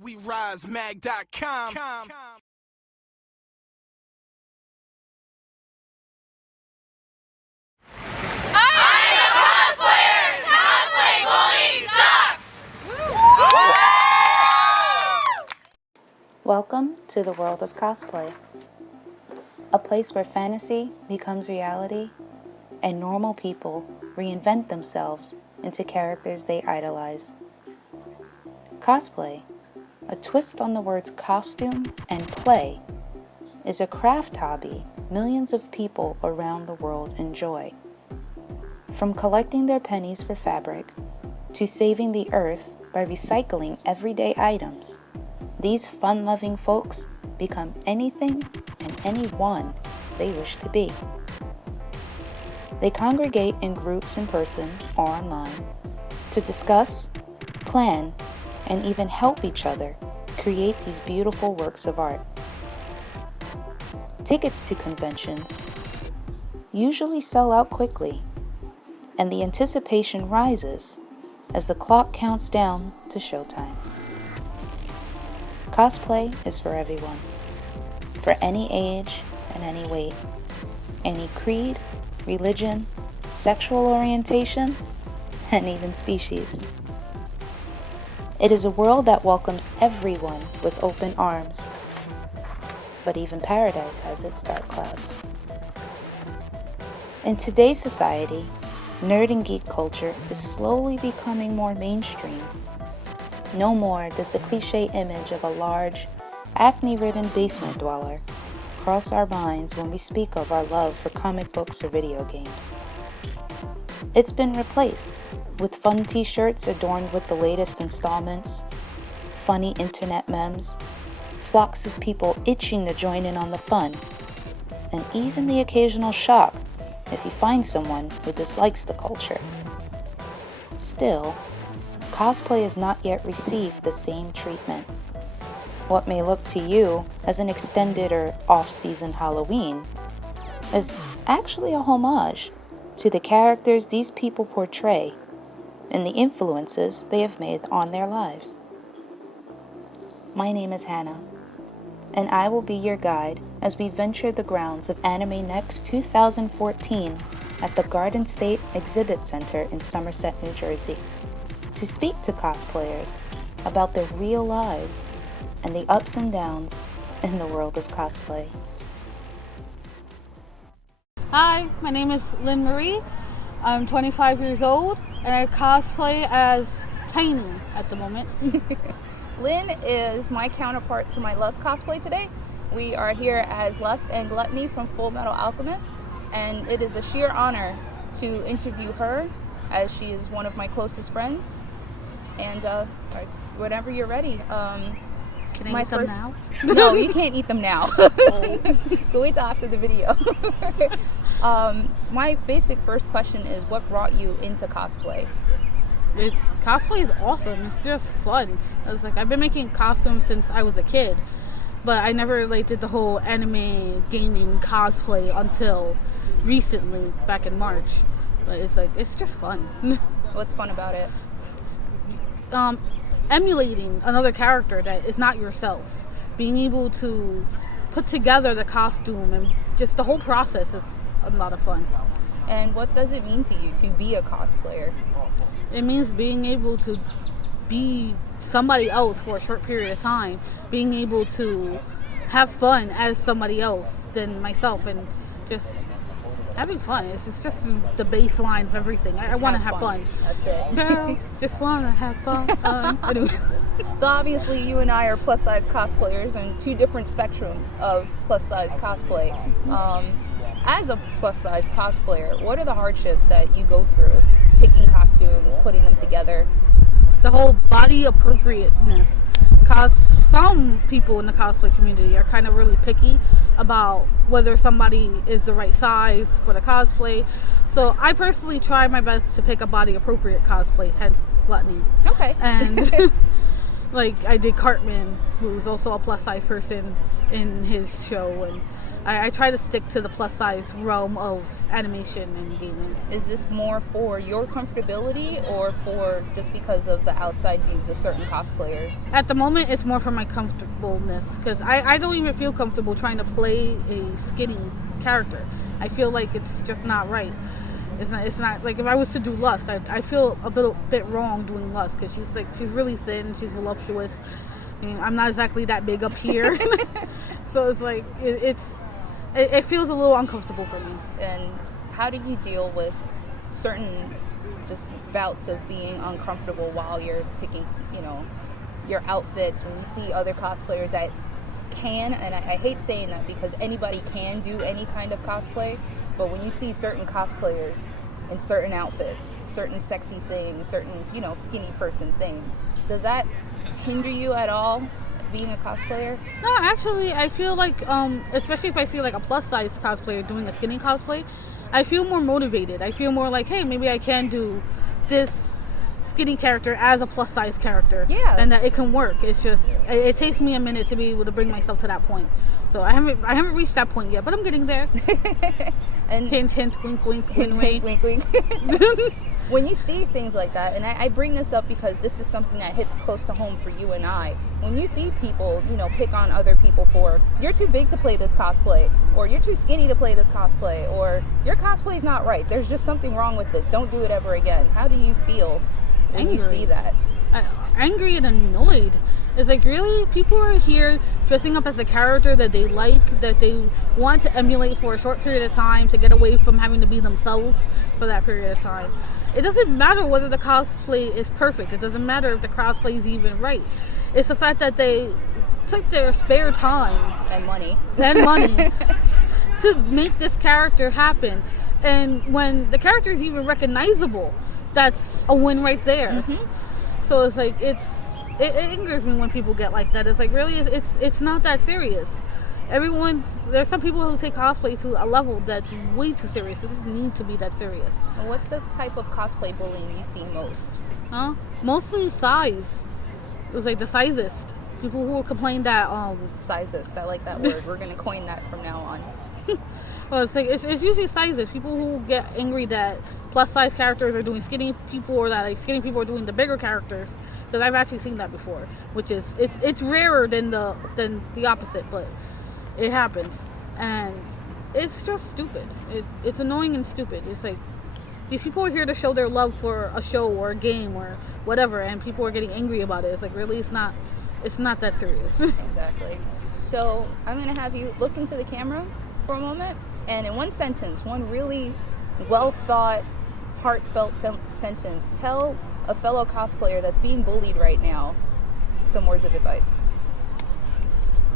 WeRiseMag.com. Welcome to the world of cosplay, a place where fantasy becomes reality and normal people reinvent themselves into characters they idolize. Cosplay, a twist on the words costume and play, is a craft hobby millions of people around the world enjoy. From collecting their pennies for fabric to saving the earth by recycling everyday items, these fun-loving folks become anything and anyone they wish to be. They congregate in groups in person or online to discuss, plan, and even help each other create these beautiful works of art. Tickets to conventions usually sell out quickly, and the anticipation rises as the clock counts down to showtime. Cosplay is for everyone, for any age and any weight, any creed, religion, sexual orientation, and even species. It is a world that welcomes everyone with open arms, but even paradise has its dark clouds. In today's society, nerd and geek culture is slowly becoming more mainstream. No more does the cliche image of a large, acne-ridden basement dweller cross our minds when we speak of our love for comic books or video games. It's been replaced with fun t-shirts adorned with the latest installments, funny internet memes, flocks of people itching to join in on the fun, and even the occasional shock if you find someone who dislikes the culture. Still, cosplay has not yet received the same treatment. What may look to you as an extended or off-season Halloween is actually a homage to the characters these people portray and the influences they have made on their lives. My name is Hannah, and I will be your guide as we venture the grounds of Anime Next 2014 at the Garden State Exhibit Center in Somerset, New Jersey, to speak to cosplayers about their real lives and the ups and downs in the world of cosplay. Hi, my name is Lynn Marie. I'm 25 years old and I cosplay as Tiny at the moment. Lynn is my counterpart to my Lust cosplay today. We are here as Lust and Gluttony from Full Metal Alchemist, and it is a sheer honor to interview her as she is one of my closest friends. And whenever you're ready. Can I eat them now? No, you can't eat them now. Go wait till after the video. My basic first question is, what brought you into cosplay? Cosplay is awesome. It's just fun. I've been making costumes since I was a kid, but I never did the whole anime gaming cosplay until recently, back in March. But it's just fun. What's fun about it? Emulating another character that is not yourself. Being able to put together the costume and just the whole process is a lot of fun. And what does it mean to you to be a cosplayer? It means being able to be somebody else for a short period of time. Being able to have fun as somebody else than myself, and just having fun. It's just the baseline of everything. I want to have fun. That's it. Girls just want to have fun. Anyway. So obviously you and I are plus size cosplayers and two different spectrums of plus size cosplay. As a plus size cosplayer, what are the hardships that you go through picking costumes, putting them together? The whole body appropriateness. Some people in the cosplay community are kind of really picky about whether somebody is the right size for the cosplay. So I personally try my best to pick a body appropriate cosplay, hence Gluttony. Okay. And Like, I did Cartman, who's also a plus-size person in his show, and I try to stick to the plus-size realm of animation and gaming. Is this more for your comfortability or for just because of the outside views of certain cosplayers? At the moment, it's more for my comfortableness, because I don't even feel comfortable trying to play a skinny character. I feel like it's just not right. It's not like if I was to do Lust, I feel a bit wrong doing Lust, because she's really thin, she's voluptuous. I mean, I'm not exactly that big up here. So it's like, it feels a little uncomfortable for me. And how do you deal with certain just bouts of being uncomfortable while you're picking, your outfits, when you see other cosplayers that can, and I hate saying that because anybody can do any kind of cosplay, but when you see certain cosplayers in certain outfits, certain sexy things, certain, skinny person things, does that hinder you at all? Being a cosplayer? No, actually, I feel like, especially if I see like a plus size cosplayer doing a skinny cosplay, I feel more motivated. I feel more like, hey, maybe I can do this skinny character as a plus size character. Yeah. And that it can work. It's just, it takes me a minute to be able to bring myself to that point. So I haven't reached that point yet, but I'm getting there. And hint, hint, wink, wink, hint, wink, wink, wink. When you see things like that, and I bring this up because this is something that hits close to home for you and I. When you see people, pick on other people for, you're too big to play this cosplay, or you're too skinny to play this cosplay, or your cosplay's not right, there's just something wrong with this, don't do it ever again. How do you feel when you see that? Angry and annoyed. It's like, really? People are here dressing up as a character that they like, that they want to emulate for a short period of time to get away from having to be themselves for that period of time. It doesn't matter whether the cosplay is perfect. It doesn't matter if the cosplay is even right. It's the fact that they took their spare time and money to make this character happen. And when the character is even recognizable, that's a win right there. Mm-hmm. So it's like, it angers me when people get like that. It's like, really, it's not that serious. There's some people who take cosplay to a level that's way too serious. It doesn't need to be that serious. What's the type of cosplay bullying you see most? Mostly size. It was like the sizist. People who complain that Sizist, I like that word. We're gonna coin that from now on. Well, it's like it's usually sizist. People who get angry that plus size characters are doing skinny people, or that like skinny people are doing the bigger characters. Because I've actually seen that before, which is it's rarer than the opposite, but it happens, and it's just stupid. It's annoying and stupid. It's like, these people are here to show their love for a show or a game or whatever, and people are getting angry about it. It's like, really, it's not that serious. Exactly. So I'm going to have you look into the camera for a moment, and in one sentence, one really well thought, heartfelt sentence, tell a fellow cosplayer that's being bullied right now some words of advice.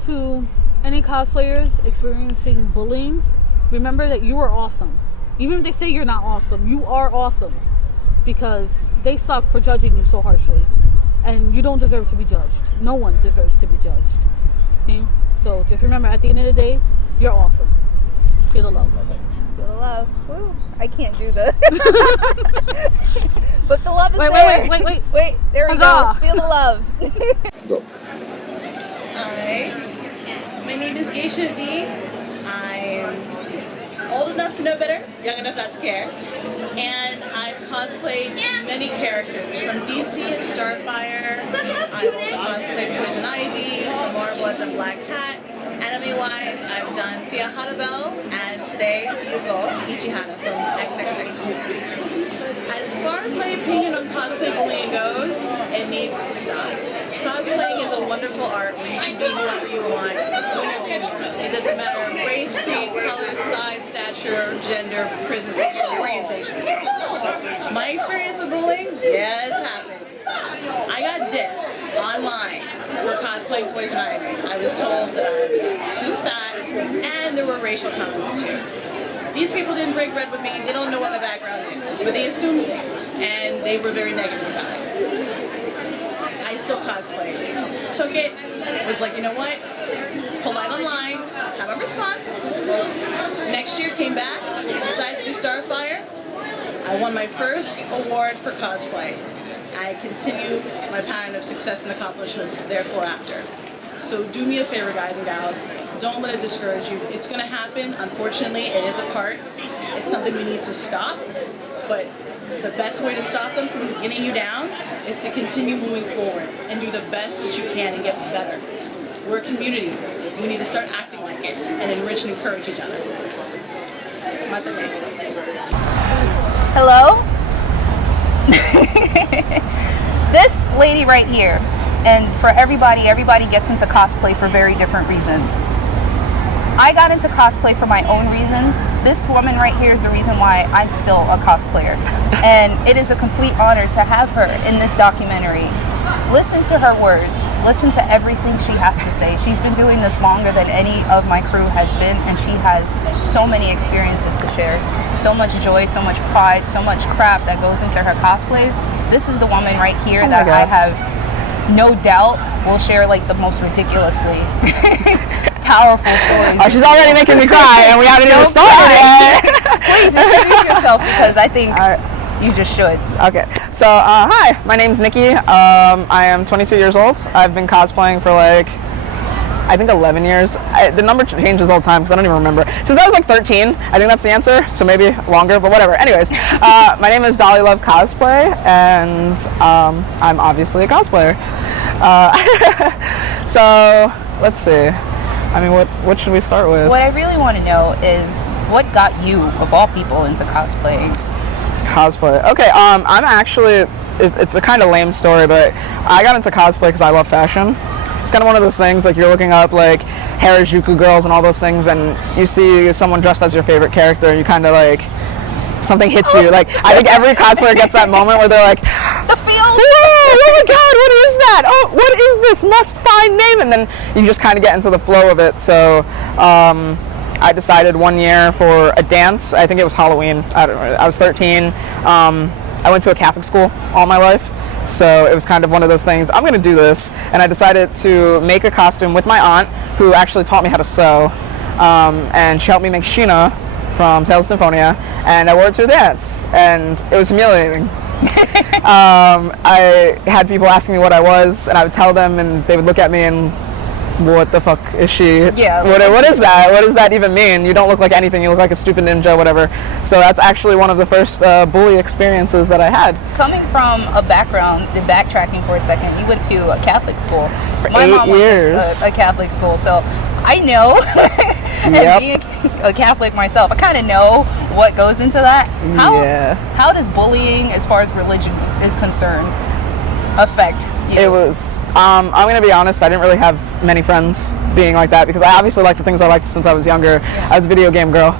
To any cosplayers experiencing bullying, remember that you are awesome. Even if they say you're not awesome, you are awesome, because they suck for judging you so harshly, and you don't deserve to be judged. No one deserves to be judged. Okay? So just remember, at the end of the day, you're awesome. Feel the love. Feel the love. Woo. I can't do the but the love is there. Wait, there we go. Feel the love. Go. Alright. My name is Geisha V. I'm old enough to know better, young enough not to care. And I've cosplayed many characters. From DC and Starfire. I've also cosplayed Poison Ivy. From Marvel, I've done Black Cat. Anime-wise, I've done Tia Hanabel, and today, Yugo Ichihara from XXX. As far as my opinion on cosplay bullying goes, it needs to stop. Cosplaying is a wonderful art where you can do whatever you want, whenever you want. It doesn't matter race, creed, color, size, stature, gender, presentation, orientation. My experience with bullying, yeah, it's happened. I got dissed online for cosplaying Poison Ivy. I was told that I was too fat, and there were racial comments too. These people didn't break bread with me, they don't know what my background is, but they assumed things, and they were very negative about it. I still cosplayed. Took it, was like, you know what? Polite online, have a response. Next year came back, decided to do Starfire. I won my first award for cosplay I continue my pattern of success and accomplishments therefore after. So do me a favor, guys and gals, don't let it discourage you. It's gonna happen, unfortunately, it is a part. It's something we need to stop, but the best way to stop them from getting you down is to continue moving forward and do the best that you can and get better. We're a community. We need to start acting like it and enrich and encourage each other. Hello? This lady right here, and for everybody gets into cosplay for very different reasons. I got into cosplay for my own reasons. This woman right here is the reason why I'm still a cosplayer. And it is a complete honor to have her in this documentary. Listen to her words. Listen to everything she has to say. She's been doing this longer than any of my crew has been, and she has so many experiences to share. So much joy, so much pride, so much crap that goes into her cosplays. This is the woman right here that I have no doubt will share like the most ridiculously powerful stories. Oh, she's already making me cry, and we haven't even started yet. Please introduce yourself, because I think you just should. Okay, so hi, my name's Nikki. I am 22 years old. I've been cosplaying for like, I think 11 years. The number changes all the time because I don't even remember. Since I was like 13, I think that's the answer, so maybe longer, but whatever. Anyways, my name is Dolly Love Cosplay, and I'm obviously a cosplayer. So, let's see. I mean, what should we start with? What I really want to know is what got you, of all people, into cosplaying? Cosplay. Okay, I'm actually, it's a kind of lame story, but I got into cosplay because I love fashion. It's kind of one of those things, like you're looking up like Harajuku girls and all those things, and you see someone dressed as your favorite character, and you kind of like, something hits you. Like, I think every cosplayer gets that moment where they're like, the feel! Whoa, oh my god, what is that? Oh, what is this? Must find name. And then you just kind of get into the flow of it. So I decided one year for a dance. I think it was Halloween. I don't know. I was 13. I went to a Catholic school all my life. So it was kind of one of those things, I'm going to do this. And I decided to make a costume with my aunt, who actually taught me how to sew. And she helped me make Sheena from Tales of Symphonia. And I wore it to a dance. And it was humiliating. I had people asking me what I was, and I would tell them, and they would look at me and, what the fuck is she? Yeah. What is that? What does that even mean? You don't look like anything. You look like a stupid ninja, whatever. So that's actually one of the first bully experiences that I had. Coming from a background, backtracking for a second, you went to a Catholic school. My mom years. went to a Catholic school, so I know, and being a Catholic myself, I kind of know what goes into that. How does bullying, as far as religion is concerned, affect you? It was, I'm going to be honest, I didn't really have many friends being like that, because I obviously liked the things I liked since I was younger. Yeah. I was a video game girl.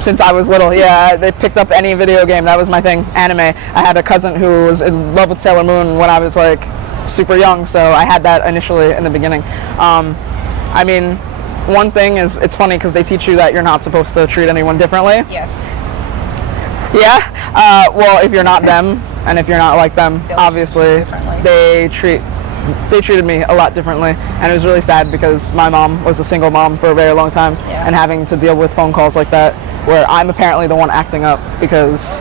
Since I was little, they picked up any video game. That was my thing. Anime. I had a cousin who was in love with Sailor Moon when I was like super young, so I had that initially in the beginning. I mean, one thing is, it's funny because they teach you that you're not supposed to treat anyone differently. Yeah. Yeah? Well, if you're not them, and if you're not like them, obviously, they treated me a lot differently. And it was really sad because my mom was a single mom for a very long time, and having to deal with phone calls like that, where I'm apparently the one acting up because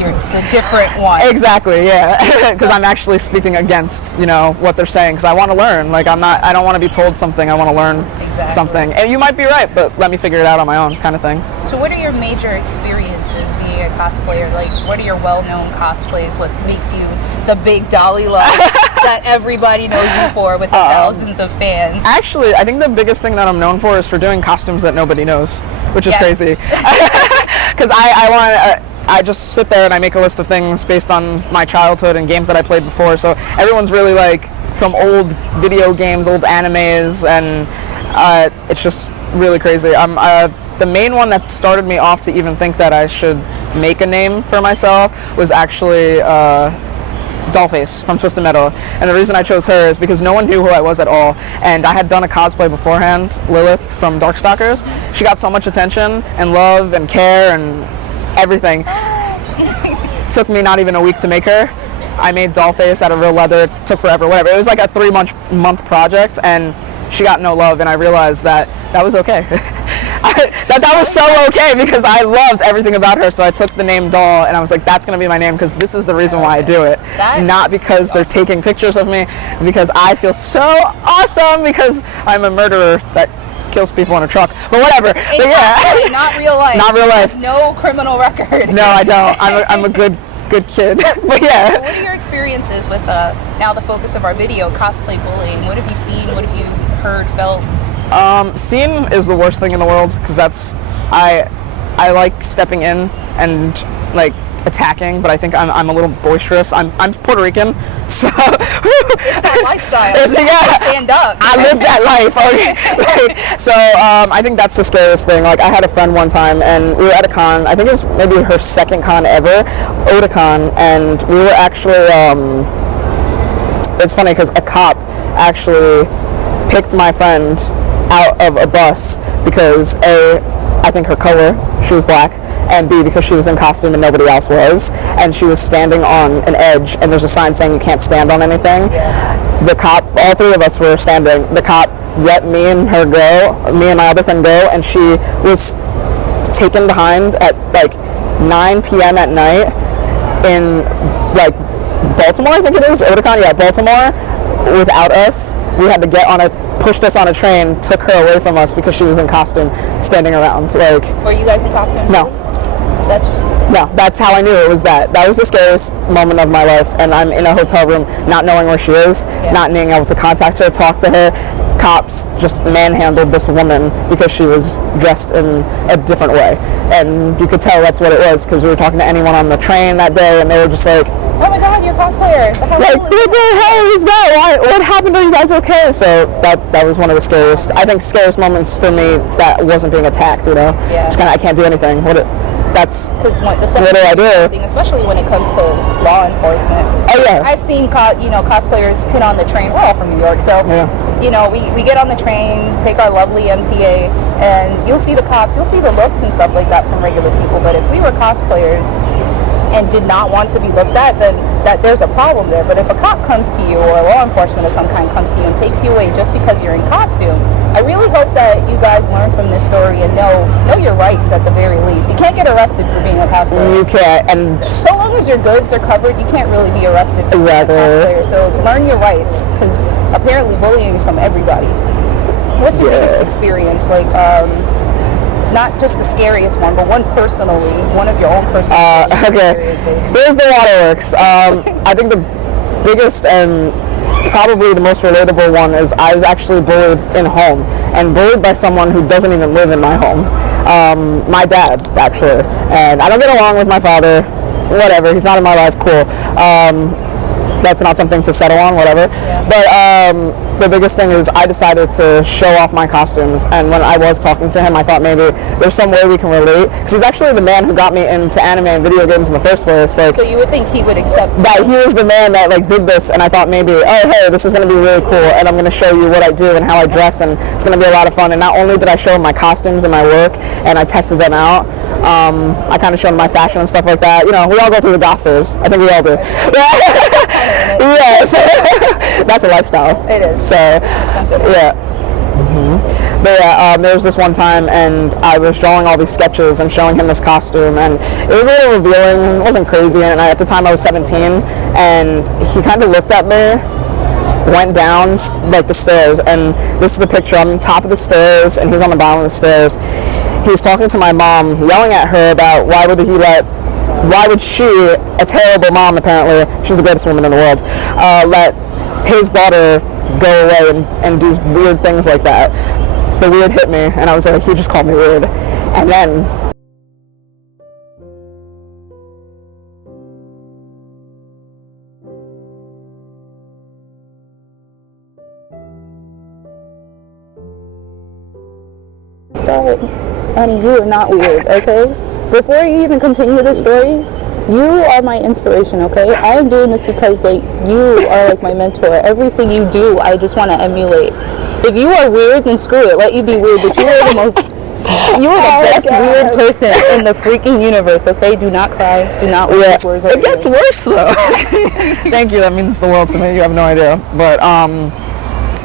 you're the different one. Exactly, yeah. Because I'm actually speaking against, what they're saying, because I want to learn. Like, I don't want to be told something, I want to learn something. And you might be right, but let me figure it out on my own, kind of thing. So what are your major experiences being a cosplayer? Like, what are your well-known cosplays? What makes you the big Dolly Love that everybody knows you for, with the thousands of fans? Actually, I think the biggest thing that I'm known for is for doing costumes that nobody knows, which is crazy. Because I just sit there and I make a list of things based on my childhood and games that I played before. So everyone's really like from old video games, old animes, and it's just really crazy. The main one that started me off to even think that I should make a name for myself was actually Dollface from Twisted Metal. And the reason I chose her is because no one knew who I was at all. And I had done a cosplay beforehand, Lilith from Darkstalkers. She got so much attention and love and care and everything. Took me not even a week to make her. I made Dollface out of real leather. It took forever, whatever. It was like a 3-month project, and she got no love, and I realized that was okay. That was so okay because I loved everything about her. So I took the name Doll and I was like, that's going to be my name because this is the reason why I do it. Not because they're taking pictures of me, because I feel so awesome because I'm a murderer that kills people in a truck. But whatever. But yeah. Not real life. Not real life. No criminal record. No, I don't. I'm a good kid. But yeah. So what are your experiences with now the focus of our video, cosplay bullying? What have you seen? What have you heard, felt? Seen is the worst thing in the world because that's I like stepping in and like attacking, but I think I'm a little boisterous. I'm Puerto Rican, so it's that lifestyle. Stand up. I live that life. Okay. So I think that's the scariest thing. Like I had a friend one time, and we were at a con. I think it was maybe her second con ever, Otakon, and we were actually. It's funny because a cop actually picked my friend out of a bus because A, I think her color, she was black, and B, because she was in costume and nobody else was, and she was standing on an edge, and there's a sign saying you can't stand on anything. The cop, all three of us were standing, the cop let me and her go, me and my other friend go, and she was taken behind at like 9 p.m. at night in like Baltimore, I think it is, Otakon, yeah, Baltimore, without us. We had to pushed us on a train, took her away from us because she was in costume, standing around. Like, were you guys in costume? No. That's how I knew it was that. That was the scariest moment of my life, and I'm in a hotel room, not knowing where she is, not being able to contact her, talk to her. Cops just manhandled this woman because she was dressed in a different way, and you could tell that's what it was because we were talking to anyone on the train that day, and they were just like, "Oh my God, you're a cosplayer!" Like, what the hell is that? What happened? Are you guys okay? So that was one of the scariest. I think scariest moments for me that wasn't being attacked. You know, just kind of I can't do anything. That's what do I do? Thing, especially when it comes to law enforcement. Oh yeah. I've seen cosplayers hit on the train. We're all from New York, so we get on the train, take our lovely MTA, and you'll see the cops, you'll see the looks and stuff like that from regular people. But if we were cosplayers and did not want to be looked at, then there's a problem there. But if a cop comes to you or law enforcement of some kind comes to you and takes you away just because you're in costume, I really hope that you guys learn from this story and know your rights at the very least. You can't get arrested for being a cosplayer. You can't, and so long as your goods are covered, you can't really be arrested for being a cosplayer. So learn your rights, because apparently bullying is from everybody. What's your biggest experience? Like, not just the scariest one, but one of your own personal experiences. There's the waterworks. I think the biggest and probably the most relatable one is I was actually bullied in home, and bullied by someone who doesn't even live in my home. My dad, actually. And I don't get along with my father. Whatever, he's not in my life, cool. That's not something to settle on, whatever. But the biggest thing is I decided to show off my costumes, and when I was talking to him, I thought maybe there's some way we can relate, because he's actually the man who got me into anime and video games in the first place. Like, so you would think he would accept that? He was the man that like did this, and I thought maybe, oh hey, this is going to be really cool, and I'm going to show you what I do and how I dress, and it's going to be a lot of fun. And not only did I show him my costumes and my work, and I tested them out, I kind of showed him my fashion and stuff like that. You know, we all go through the goth phase. I think we all do. Yeah, so that's a lifestyle. It is. So, yeah. But yeah, there was this one time, and I was drawing all these sketches and showing him this costume, and it was a little revealing. It wasn't crazy, and at the time I was 17, and he kind of looked at me, went down like the stairs, and this is the picture. I'm on top of the stairs, and he's on the bottom of the stairs. He was talking to my mom, yelling at her about why would she, a terrible mom apparently, she's the greatest woman in the world, let his daughter go away and do weird things like that. The weird hit me, and I was like, he just called me weird. And then sorry, honey, you are not weird, okay? Before you even continue the story, you are my inspiration, okay? I am doing this because, like, you are, like, my mentor. Everything you do, I just want to emulate. If you are weird, then screw it. Let you be weird, but you are the most... You are the best weird person in the freaking universe, okay? Do not cry. Do not wear words. It gets worse, though. Thank you. That means the world to me. You have no idea. But,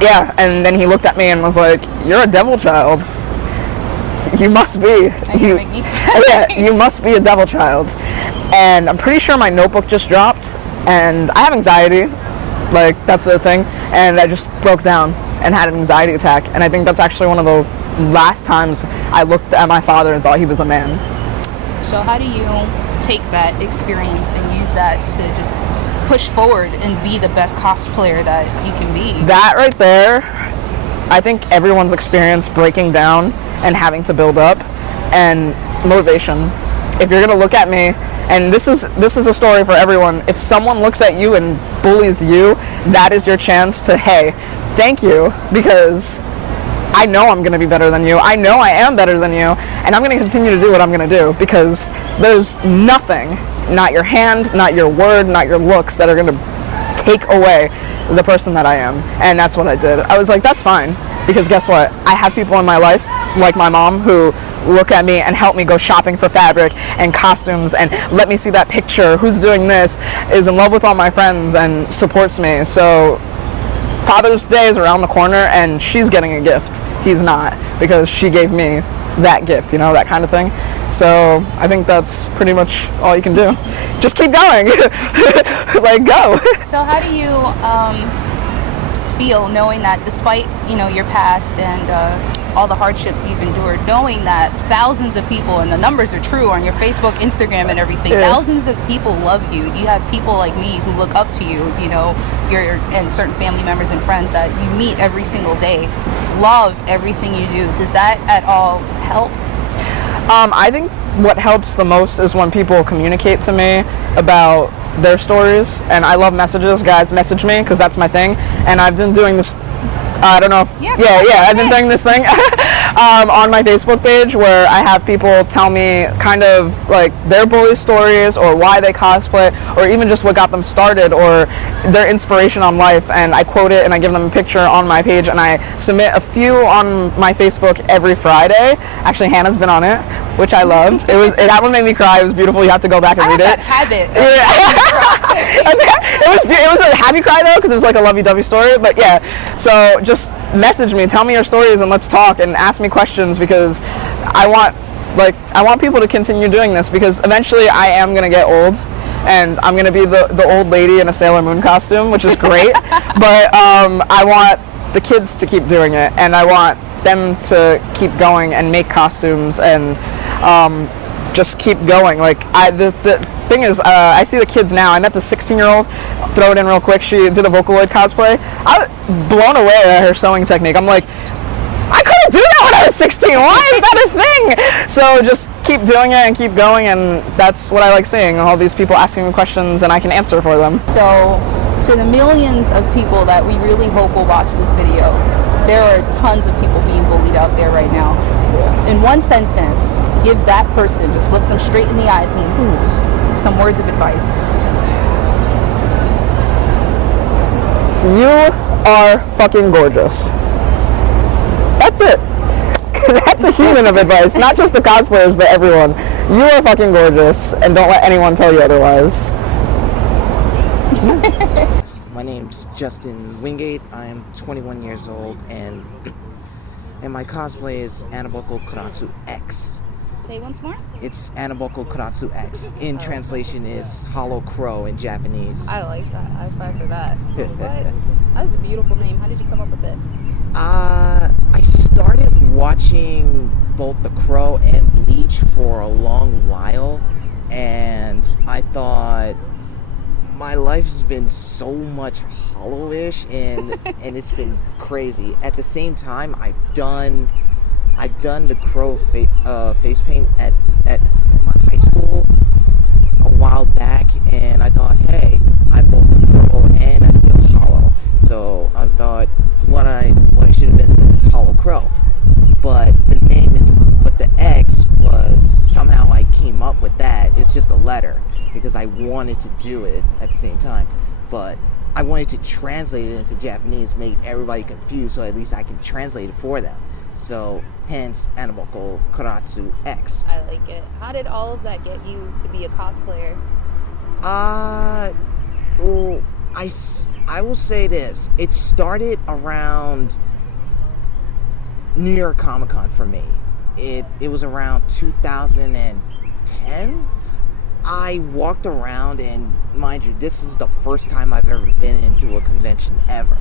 yeah, and then he looked at me and was like, you're a devil child. You must be. You make me cry. Yeah, you must be a devil child. And I'm pretty sure my notebook just dropped, and I have anxiety, like that's a thing, and I just broke down and had an anxiety attack, and I think that's actually one of the last times I looked at my father and thought he was a man. So how do you take that experience and use that to just push forward and be the best cosplayer that you can be? That right there, I think everyone's experienced breaking down and having to build up, and motivation. If you're gonna look at me, and this is a story for everyone, if someone looks at you and bullies you, that is your chance to, hey, thank you, because I know I'm gonna be better than you. I know I am better than you, and I'm gonna continue to do what I'm gonna do, because there's nothing, not your hand, not your word, not your looks, that are gonna take away the person that I am. And that's what I did. I was like, that's fine, because guess what? I have people in my life, like my mom, who look at me and help me go shopping for fabric and costumes and let me see that picture, who's doing this, is in love with all my friends and supports me. So Father's Day is around the corner, and she's getting a gift. He's not, because she gave me that gift, that kind of thing. So I think that's pretty much all you can do. Just keep going. Like, go. So how do you feel knowing that despite, your past and all the hardships you've endured, knowing that thousands of people, and the numbers are true on your Facebook, Instagram, and everything, thousands of people love you. You have people like me who look up to you, and certain family members and friends that you meet every single day, love everything you do. Does that at all help? I think what helps the most is when people communicate to me about their stories, and I love messages. Guys, message me, because that's my thing, and I've been doing this, I don't know if, I've been doing this thing on my Facebook page, where I have people tell me kind of like their bully stories, or why they cosplay, or even just what got them started, or their inspiration on life, and I quote it and I give them a picture on my page, and I submit a few on my Facebook every Friday. Actually, Hannah's been on it, which I loved. That one made me cry. It was beautiful. You have to go back and read it. That habit. It was a happy cry though, because it was like a lovey-dovey story. But yeah, so just message me, tell me your stories, and let's talk and ask me questions, because I want people to continue doing this, because eventually I am gonna get old, and I'm gonna be the old lady in a Sailor Moon costume, which is great. But I want the kids to keep doing it, and I want them to keep going and make costumes and just keep going. Like the thing is, I see the kids now. I met the 16-year-old. Throw it in real quick. She did a Vocaloid cosplay. I was blown away at her sewing technique. I'm like, I couldn't do that when I was 16. Why is that a thing? So just keep doing it and keep going, and that's what I like seeing. All these people asking me questions, and I can answer for them. So to the millions of people that we really hope will watch this video, there are tons of people being bullied out there right now. In one sentence, give that person, just look them straight in the eyes and just some words of advice. You are fucking gorgeous. That's it. That's a human of advice, not just the cosplayers, but everyone. You are fucking gorgeous, and don't let anyone tell you otherwise. My name's Justin Wingate. I'm 21 years old, and my cosplay is Anaboko Kuratsu X. Say once more? It's Anaboko Kuratsu X. In translation, is Hollow Crow in Japanese. I like that. I fight for that. What? That's a beautiful name. How did you come up with it? I started watching both The Crow and Bleach for a long while, and I thought my life has been so much hollowish, and it's been crazy. At the same time, I've done the Crow face paint at my high school a while back, and I thought, hey, I'm both the Crow and I feel hollow. So I thought what I should have been was Hollow Crow. But the X was, somehow I came up with that. It's just a letter, because I wanted to do it at the same time, but I wanted to translate it into Japanese, make everybody confused, so at least I can translate it for them. So hence Anaboko Kuratsu X. I like it. How did all of that get you to be a cosplayer? I will say this. It started around New York Comic Con for me. it was around 2010. I walked around, and mind you, this is the first time I've ever been into a convention ever.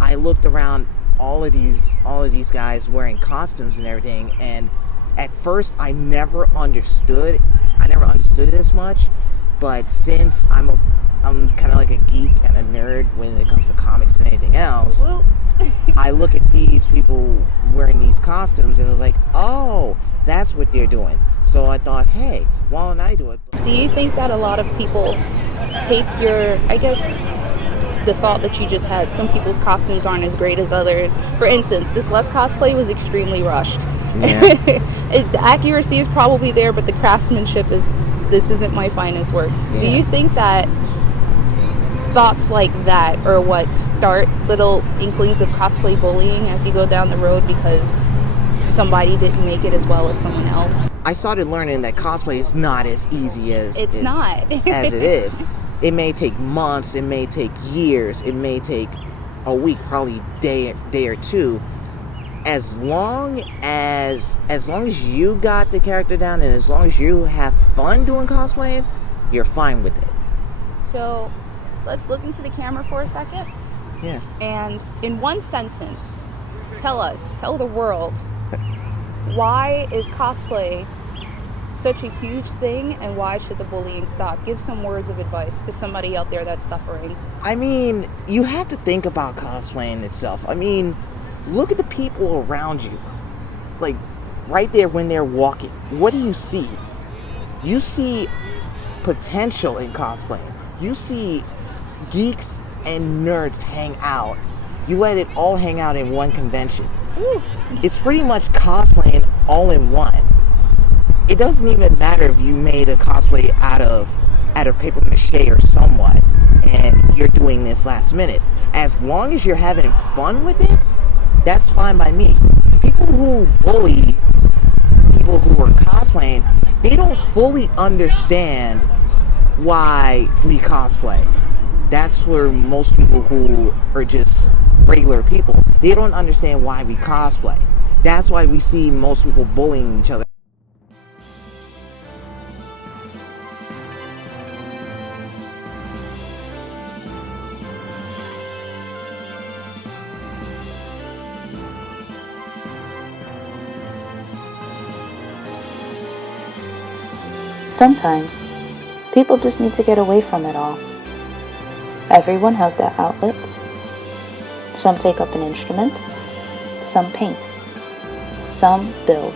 I looked around all of these guys wearing costumes and everything, and at first I never understood it as much, but since I'm kind of like a geek and a nerd when it comes to comics and anything else, I look at these people wearing these costumes and I was like, oh, that's what they're doing. So I thought, hey, why don't I do it? Do you think that a lot of people take your, I guess, the thought that you just had, some people's costumes aren't as great as others? For instance, this Les cosplay was extremely rushed. Yeah. The accuracy is probably there, but the craftsmanship this isn't my finest work. Yeah. Do you think that thoughts like that are what start little inklings of cosplay bullying as you go down the road because somebody didn't make it as well as someone else? I started learning that cosplay is not as easy as It's not. as it is. It may take months, it may take years, it may take a week, probably day or two. As long as you got the character down and as long as you have fun doing cosplaying, you're fine with it. So let's look into the camera for a second. Yeah. And in one sentence, tell the world, why is cosplay such a huge thing and why should the bullying stop? Give some words of advice to somebody out there that's suffering. I mean, you have to think about cosplaying itself. I mean, look at the people around you. Like, right there when they're walking. What do you see? You see potential in cosplaying. You see geeks and nerds hang out. You let it all hang out in one convention. Ooh. It's pretty much cosplaying all in one. It doesn't even matter if you made a cosplay out of paper mache or somewhat, and you're doing this last minute. As long as you're having fun with it, that's fine by me. People who bully people who are cosplaying, they don't fully understand why we cosplay. That's for most people who are just regular people. They don't understand why we cosplay. That's why we see most people bullying each other. Sometimes, people just need to get away from it all. Everyone has their outlets. Some take up an instrument. Some paint. Some build.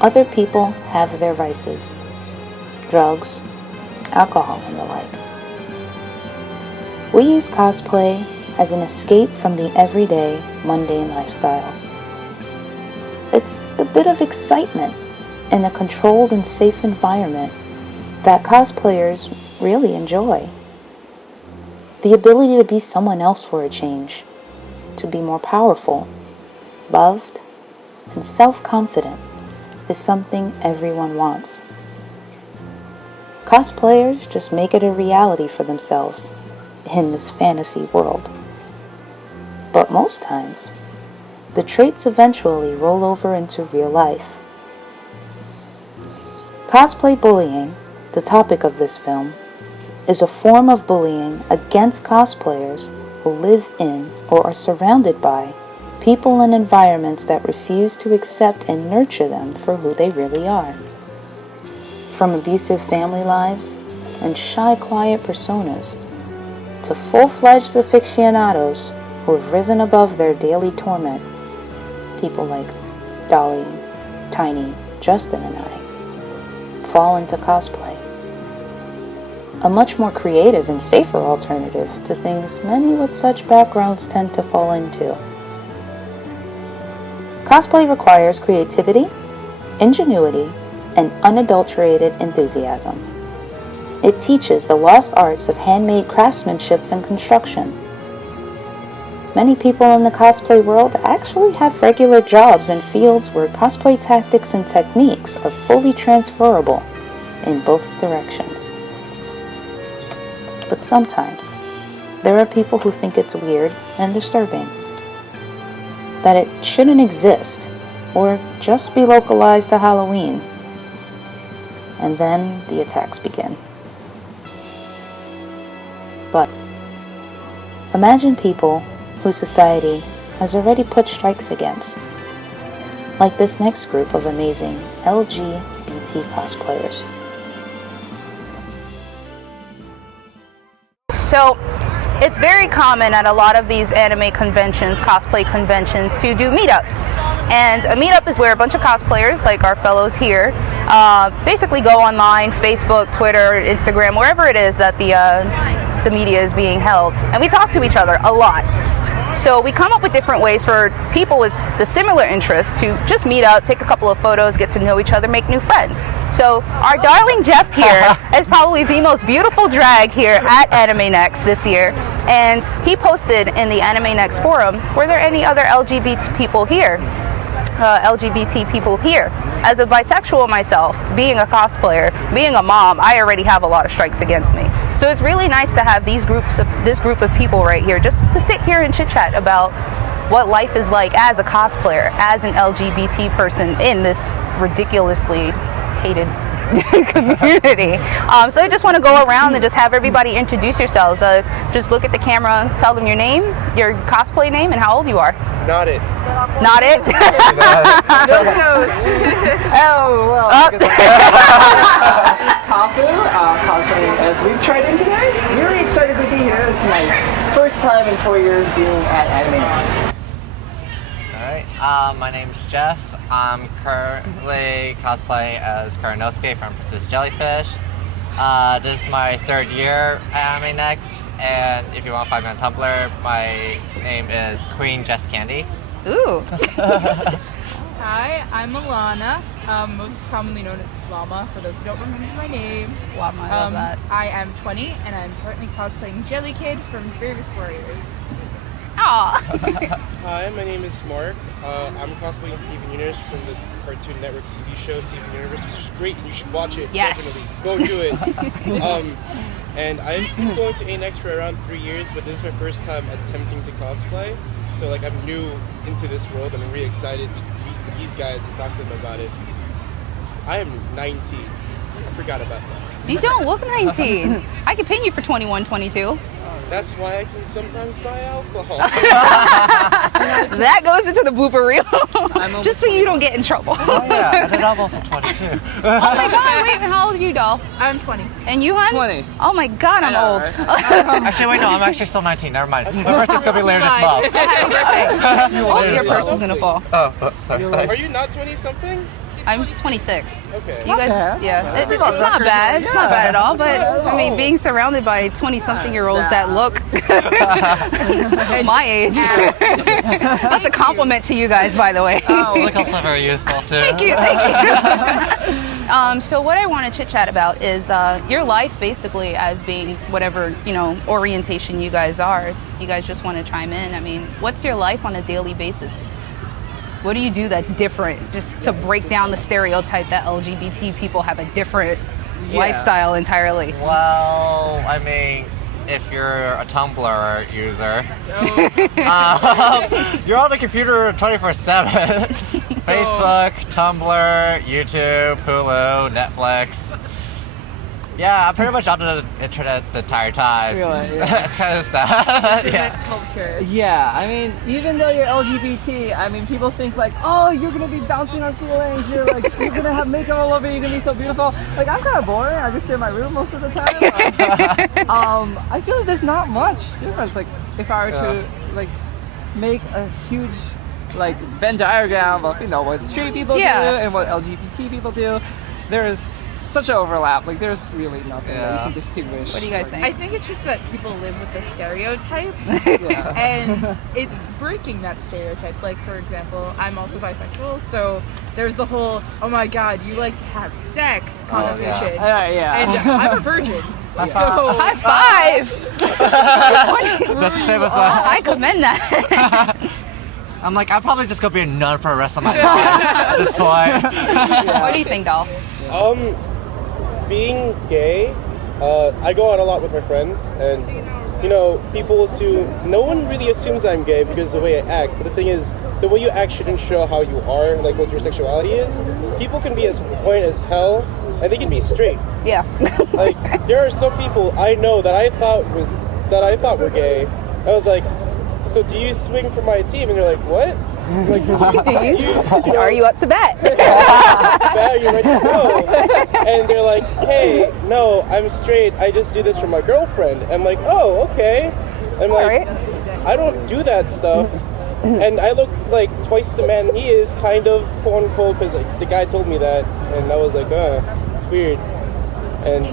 Other people have their vices. Drugs, alcohol, and the like. We use cosplay as an escape from the everyday, mundane lifestyle. It's the bit of excitement in a controlled and safe environment that cosplayers really enjoy. The ability to be someone else for a change, to be more powerful, loved, and self-confident is something everyone wants. Cosplayers just make it a reality for themselves in this fantasy world. But most times, the traits eventually roll over into real life. Cosplay bullying, the topic of this film, is a form of bullying against cosplayers who live in or are surrounded by people and environments that refuse to accept and nurture them for who they really are. From abusive family lives and shy, quiet personas to full-fledged aficionados who have risen above their daily torment, people like Dolly, Tiny, Justin, and I fall into cosplay. A much more creative and safer alternative to things many with such backgrounds tend to fall into. Cosplay requires creativity, ingenuity, and unadulterated enthusiasm. It teaches the lost arts of handmade craftsmanship and construction. Many people in the cosplay world actually have regular jobs in fields where cosplay tactics and techniques are fully transferable in both directions. But sometimes, there are people who think it's weird and disturbing, that it shouldn't exist, or just be localized to Halloween. And then the attacks begin. But imagine people whose society has already put strikes against, like this next group of amazing LGBT cosplayers. So it's very common at a lot of these anime conventions, cosplay conventions, to do meetups. And a meetup is where a bunch of cosplayers, like our fellows here, basically go online, Facebook, Twitter, Instagram, wherever it is that the media is being held. And we talk to each other a lot. So we come up with different ways for people with the similar interests to just meet up, take a couple of photos, get to know each other, make new friends. So our darling Jeff here is probably the most beautiful drag here at Anime Next this year. And he posted in the Anime Next forum, were there any other LGBT people here? As a bisexual myself, being a cosplayer, being a mom, I already have a lot of strikes against me. So it's really nice to have this group of people right here just to sit here and chit chat about what life is like as a cosplayer, as an LGBT person in this ridiculously hated community. So I just want to go around and just have everybody introduce yourselves. Just look at the camera, tell them your name, your cosplay name, and how old you are. Not it. Not it? Nose goes. Oh, well. Kafu, cosplaying as we've tried in today. Really excited to be here. This is my first time in 4 years being at Anime Next. Alright, my name's Jeff. I'm currently cosplaying as Karanosuke from Princess Jellyfish. This is my 3rd year at Anime Next, and if you want to find me on Tumblr, my name is Queen Jess Candy. Ooh. Hi, I'm Alana, most commonly known as Llama, for those who don't remember my name. Llama, I love that. I am 20, and I'm currently cosplaying Jelly Kid from Fearless Warriors. Aww. Hi, my name is Mark. I'm cosplaying Steven Universe from the Cartoon Network TV show Steven Universe, which is great and you should watch it. Yes. Definitely. Go do it. And I've been going to ANX for around 3 years, but this is my first time attempting to cosplay. So like I'm new into this world and I'm really excited to meet these guys and talk to them about it. I am 19. I forgot about that. You don't look 19. I could pin you for 21, 22. That's why I can sometimes buy alcohol. That goes into the blooper reel. Just so you don't get in trouble. Oh yeah, and I'm also 22. Oh my god, wait, how old are you, doll? I'm 20. And you, hun? 20. Oh my god, I'm old. Actually, wait, no, I'm actually still 19. Never mind. My birthday's gonna be later this month. Happy birthday. Also, your purse is gonna fall. Oh, sorry. Are you not 20 something? I'm 26. Okay. You guys, yeah, it's not bad. It's not bad at all. But I mean, being surrounded by 20-something-year-olds that look my age, that's a compliment to you guys, by the way. Oh, look also very youthful too. Thank you, thank you. So what I want to chit chat about is your life, basically, as being whatever orientation you guys are. If you guys just want to chime in, I mean, what's your life on a daily basis? What do you do that's different, just to break down the stereotype that LGBT people have a different lifestyle entirely? Well, I mean, if you're a Tumblr user, you're on the computer 24/7. Facebook, Tumblr, YouTube, Hulu, Netflix. Yeah, I'm pretty much on the internet the entire time. Really? Yeah. It's kind of sad. Internet culture. Yeah, I mean, even though you're LGBT, I mean, people think like, oh, you're gonna be bouncing on ceilings, you're gonna have makeup all over you, you're gonna be so beautiful. Like, I'm kind of boring. I just sit in my room most of the time. I feel like there's not much difference. Like, if I were to make a huge Venn diagram of what straight people do and what LGBT people do, there's such an overlap. Like, there's really nothing that you can distinguish. What do you guys think? I think it's just that people live with the stereotype, and it's breaking that stereotype. Like, for example, I'm also bisexual, so there's the whole, oh my god, you like to have sex connotation. And I'm a virgin. So, high five! That's the same as I commend that. I'm like, I'll probably just go be a nun for the rest of my life at this point. What do you think, doll? Being gay, I go out a lot with my friends, and you know, people assume, no one really assumes I'm gay because of the way I act, but the thing is, the way you act shouldn't show how you are, like what your sexuality is. People can be as white as hell, and they can be straight. Yeah. Like, there are some people I know that I thought were gay. I was like, so do you swing for my team? And they're like, what? I'm like, Are you up to bat? Are you ready to go? And they're like, hey, no, I'm straight. I just do this for my girlfriend. I'm like, oh, okay. I'm like, I don't do that stuff. And I look like twice the man he is, kind of, quote unquote, because the guy told me that. And I was like, it's weird. And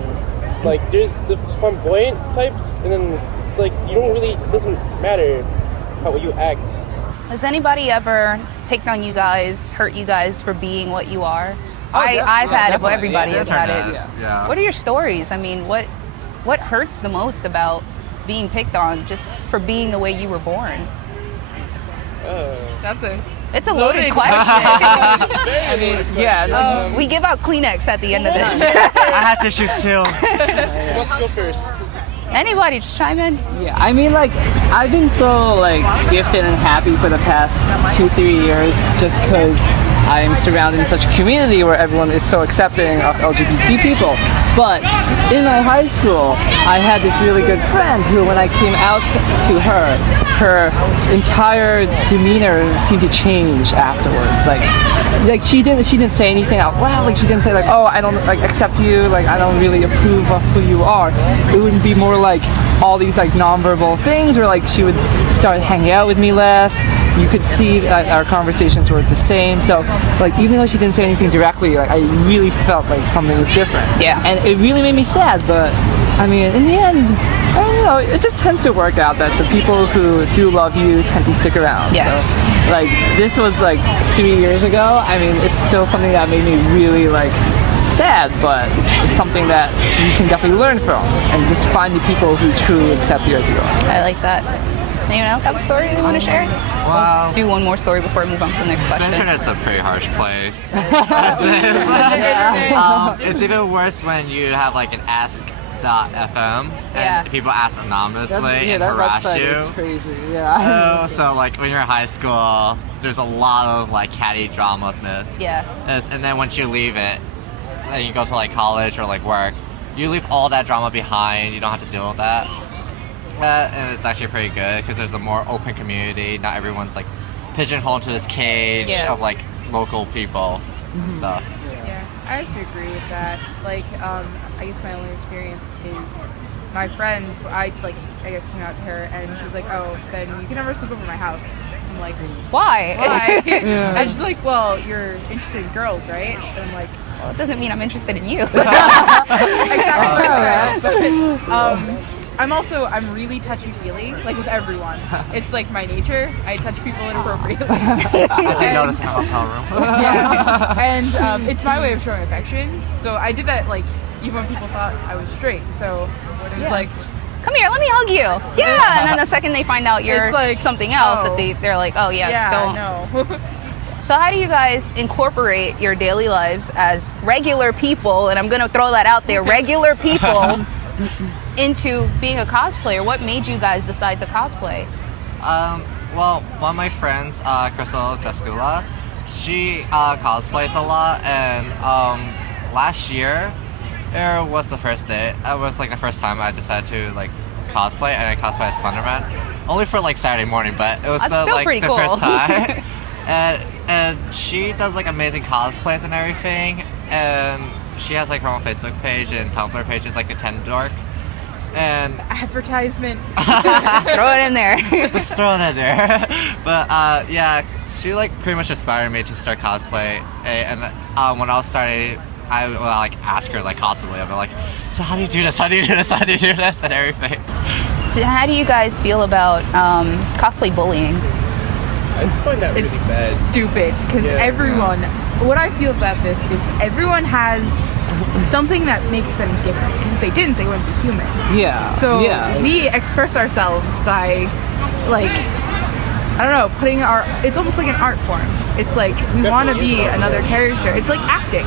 like, there's the flamboyant types, and then it's like, it doesn't matter how you act. Has anybody ever picked on you guys, hurt you guys for being what you are? I've had it, but everybody has had it. Yeah. What are your stories? I mean, what hurts the most about being picked on just for being the way you were born? It's a loaded question. I mean, yeah. We give out Kleenex at the end of this. I had tissues too. Let's go first. Anybody, just chime in. Yeah, I mean, like, I've been so, like, gifted and happy for the past 2-3 years just because I'm surrounded in such a community where everyone is so accepting of LGBT people. But in my high school, I had this really good friend who, when I came out to her, her entire demeanor seemed to change afterwards. Like she didn't say anything out loud. Like, she didn't say, like, oh, I don't, like, accept you. Like, I don't really approve of who you are. It would be more like all these, like, nonverbal things where, like, she would start hanging out with me less. You could see that our conversations were the same. So, like, even though she didn't say anything directly, like, I really felt like something was different. Yeah. And it really made me sad, but, I mean, in the end, I don't know, it just tends to work out that the people who do love you tend to stick around. Yes. So, like, this was, like, 3 years ago. I mean, it's still something that made me really, like, sad, but it's something that you can definitely learn from and just find the people who truly accept you as you are. I like that. Anyone else have a story they want to share? Wow. Do one more story before we move on to the next The question. internet's a pretty harsh place. It's even worse when you have like an ask.fm and people ask anonymously and harass that you. is crazy. Yeah. So like when you're in high school, there's a lot of like catty dramasness. Yeah. And then once you leave it, and you go to like college or like work, you leave all that drama behind. You don't have to deal with that. And it's actually pretty good because there's a more open community. Not everyone's like pigeonholed to this cage of like local people and stuff. Yeah, I have to agree with that. Like, I guess my only experience is my friend. I guess came out to her and she was like, "Oh, then you can never sleep over my house." I'm like, Why? And she's like, "Well, you're interested in girls, right?" And I'm like, well, it doesn't mean I'm interested in you. Exactly. I'm really touchy-feely, like with everyone. It's like my nature. I touch people inappropriately. As you notice in a hotel room. Yeah. And it's my way of showing affection. So I did that, like, even when people thought I was straight. So it was like, come here, let me hug you. Yeah. And then the second they find out you're like, something else, that they're like, oh yeah, don't. No. So how do you guys incorporate your daily lives as regular people, and I'm going to throw that out there, regular people, into being a cosplayer? What made you guys decide to cosplay? Well, one of my friends, Crystal Trescula, she cosplays a lot, and last year it was the first day. It was like the first time I decided to like cosplay, and I cosplayed as Slenderman. Only for like Saturday morning, but it was That's still pretty the cool. first time. And she does like amazing cosplays and everything, and she has like her own Facebook page and Tumblr page is like a Tendork. And advertisement. Throw it in there. Just throw it in there. But yeah, she like pretty much inspired me to start cosplay. And when I was starting, I would like ask her like constantly. I'd be like, so how do you do this? How do you do this? How do you do this? And everything. How do you guys feel about cosplay bullying? I find that really bad. Stupid, because everyone, what I feel about this is everyone has something that makes them different, because if they didn't, they wouldn't be human. Yeah. So we express ourselves by, like, I don't know, putting it's almost like an art form. It's like we want to be another character. It's like acting.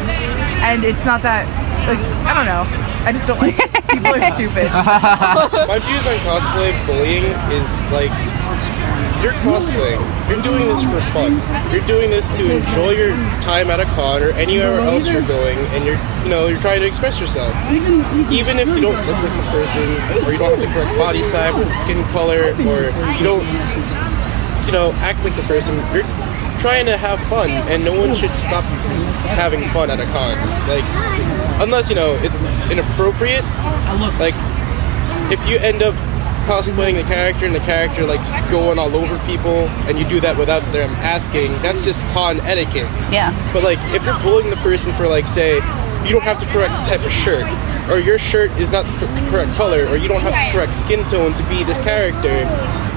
And it's not that, like, I don't know. I just don't like it. People are stupid. My views on cosplay bullying is like, you're cosplaying. You're doing this for fun. You're doing this to enjoy your time at a con or anywhere else you're going, and you're trying to express yourself. Even if you don't look like the person, or you don't have the correct body type, or the skin color, or you don't, act like the person. You're trying to have fun, and no one should stop you from having fun at a con. Like, unless it's inappropriate. Like, if you end up cosplaying the character and the character like going all over people and you do that without them asking, that's just con etiquette. Yeah. But like if you're bullying the person for like, say, you don't have the correct type of shirt, or your shirt is not the correct color, or you don't have the correct skin tone to be this character,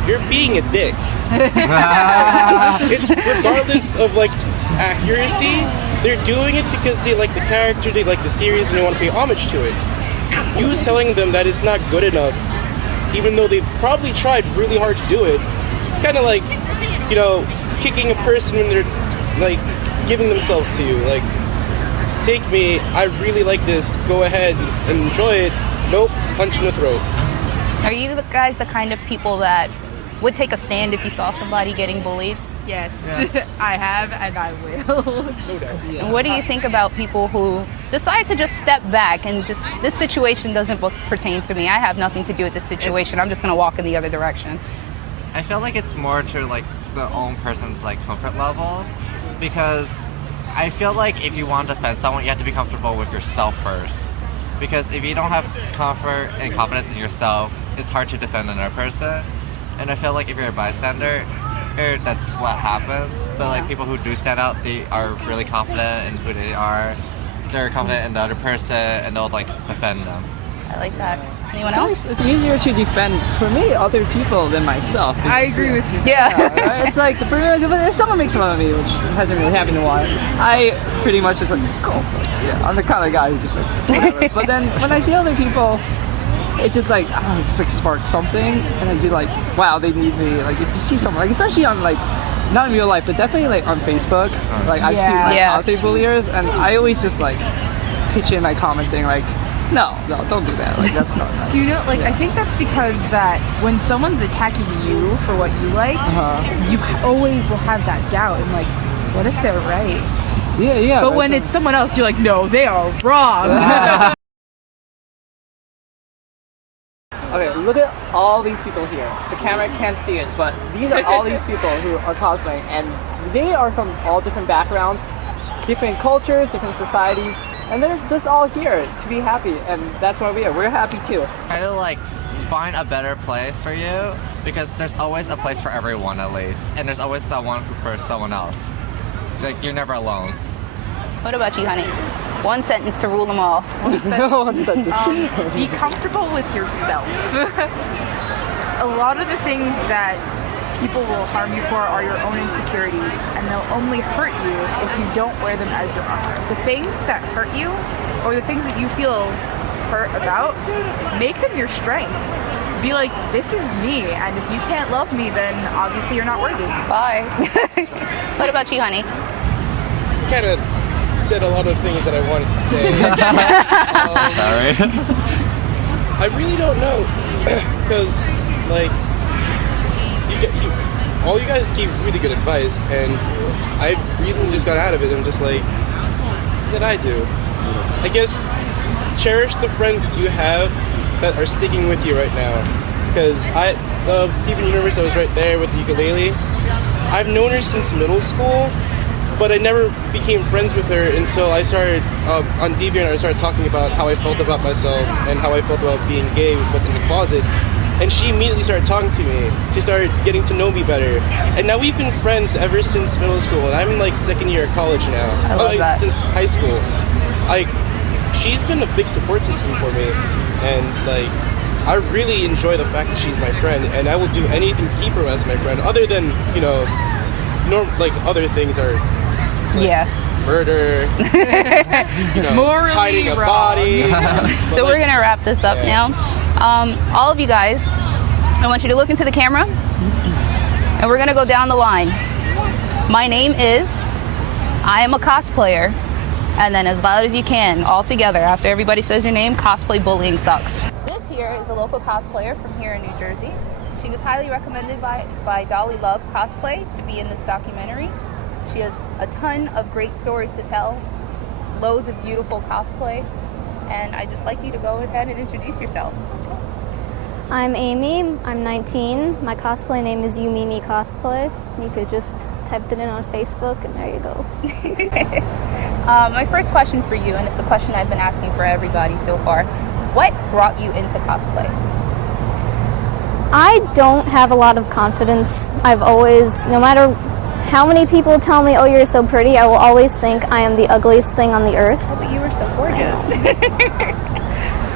you're being a dick. It's regardless of like accuracy, they're doing it because they like the character, they like the series, and they want to pay homage to it. You telling them that it's not good enough, even though they probably tried really hard to do it, it's kind of like, kicking a person when they're like giving themselves to you. Like, take me, I really like this, go ahead and enjoy it. Nope, punch in the throat. Are you guys the kind of people that would take a stand if you saw somebody getting bullied? Yes, yeah. I have, and I will. No doubt. And what do you think about people who decide to just step back and just, this situation doesn't pertain to me, I have nothing to do with this situation, I'm just going to walk in the other direction? I feel like it's more to like the own person's like comfort level, because I feel like if you want to defend someone, you have to be comfortable with yourself first. Because if you don't have comfort and confidence in yourself, it's hard to defend another person. And I feel like if you're a bystander, that's what happens. But like people who do stand out, they are really confident in who they are. They're confident in the other person, and they'll like defend them. I like that. Anyone else? It's easier to defend, for me, other people than myself. I agree with you. Yeah. Right? It's like, if someone makes fun of me, which hasn't really happened in a while, I pretty much just like, cool. Yeah, I'm the kind of guy who's just like, whatever. But then when I see other people, it just like, I don't know, just like sparks something, and I'd be like, wow, they need me. Like if you see someone, like especially on like, not in real life, but definitely like on Facebook, like I've seen like cosplay bulliers, and I always just like pitch in my comments saying like, no, don't do that. Like that's not nice. Do you know, like I think that's because that when someone's attacking you for what you like, you always will have that doubt and like, what if they're right? Yeah. But when it's someone else, you're like, no, they are wrong. Okay, look at all these people here. The camera can't see it, but these are all these people who are cosplaying, and they are from all different backgrounds, different cultures, different societies, and they're just all here to be happy, and that's why we are. We're happy too. Try to like find a better place for you, because there's always a place for everyone at least, and there's always someone for someone else. Like you're never alone. What about you, honey? One sentence to rule them all. One sentence. Be comfortable with yourself. A lot of the things that people will harm you for are your own insecurities, and they'll only hurt you if you don't wear them as your armor. The things that hurt you, or the things that you feel hurt about, make them your strength. Be like, this is me, and if you can't love me, then obviously you're not worthy. Bye. What about you, honey? Kind of said a lot of things that I wanted to say. Sorry. I really don't know, because like all you guys gave really good advice, and I recently just got out of it. I'm just like, what did I do? I guess cherish the friends you have that are sticking with you right now. Because Steven Universe, I was right there with the ukulele. I've known her since middle school, but I never became friends with her until I started on DeviantArt. I started talking about how I felt about myself and how I felt about being gay, but in the closet. And she immediately started talking to me. She started getting to know me better. And now we've been friends ever since middle school. And I'm in like second year of college now. I love that. Since high school. Like, she's been a big support system for me. And like, I really enjoy the fact that she's my friend. And I will do anything to keep her as my friend. Other than, like other things are like murder, Morally hiding a wrong. body. So we're gonna wrap this up now. All of you guys, I want you to look into the camera, and we're gonna go down the line. My name is, I am a cosplayer, And then as loud as you can, all together, after everybody says your name, cosplay bullying sucks. This here is a local cosplayer from here in New Jersey. She was highly recommended by Dolly Love Cosplay to be in this documentary. She has a ton of great stories to tell, loads of beautiful cosplay, and I'd just like you to go ahead and introduce yourself. I'm Amy, I'm 19. My cosplay name is You Mimi Cosplay. You could just type it in on Facebook and there you go. My first question for you, and it's the question I've been asking for everybody so far, what brought you into cosplay? I don't have a lot of confidence. I've always, no matter how many people tell me, oh, you're so pretty, I will always think I am the ugliest thing on the earth. Oh, but you were so gorgeous.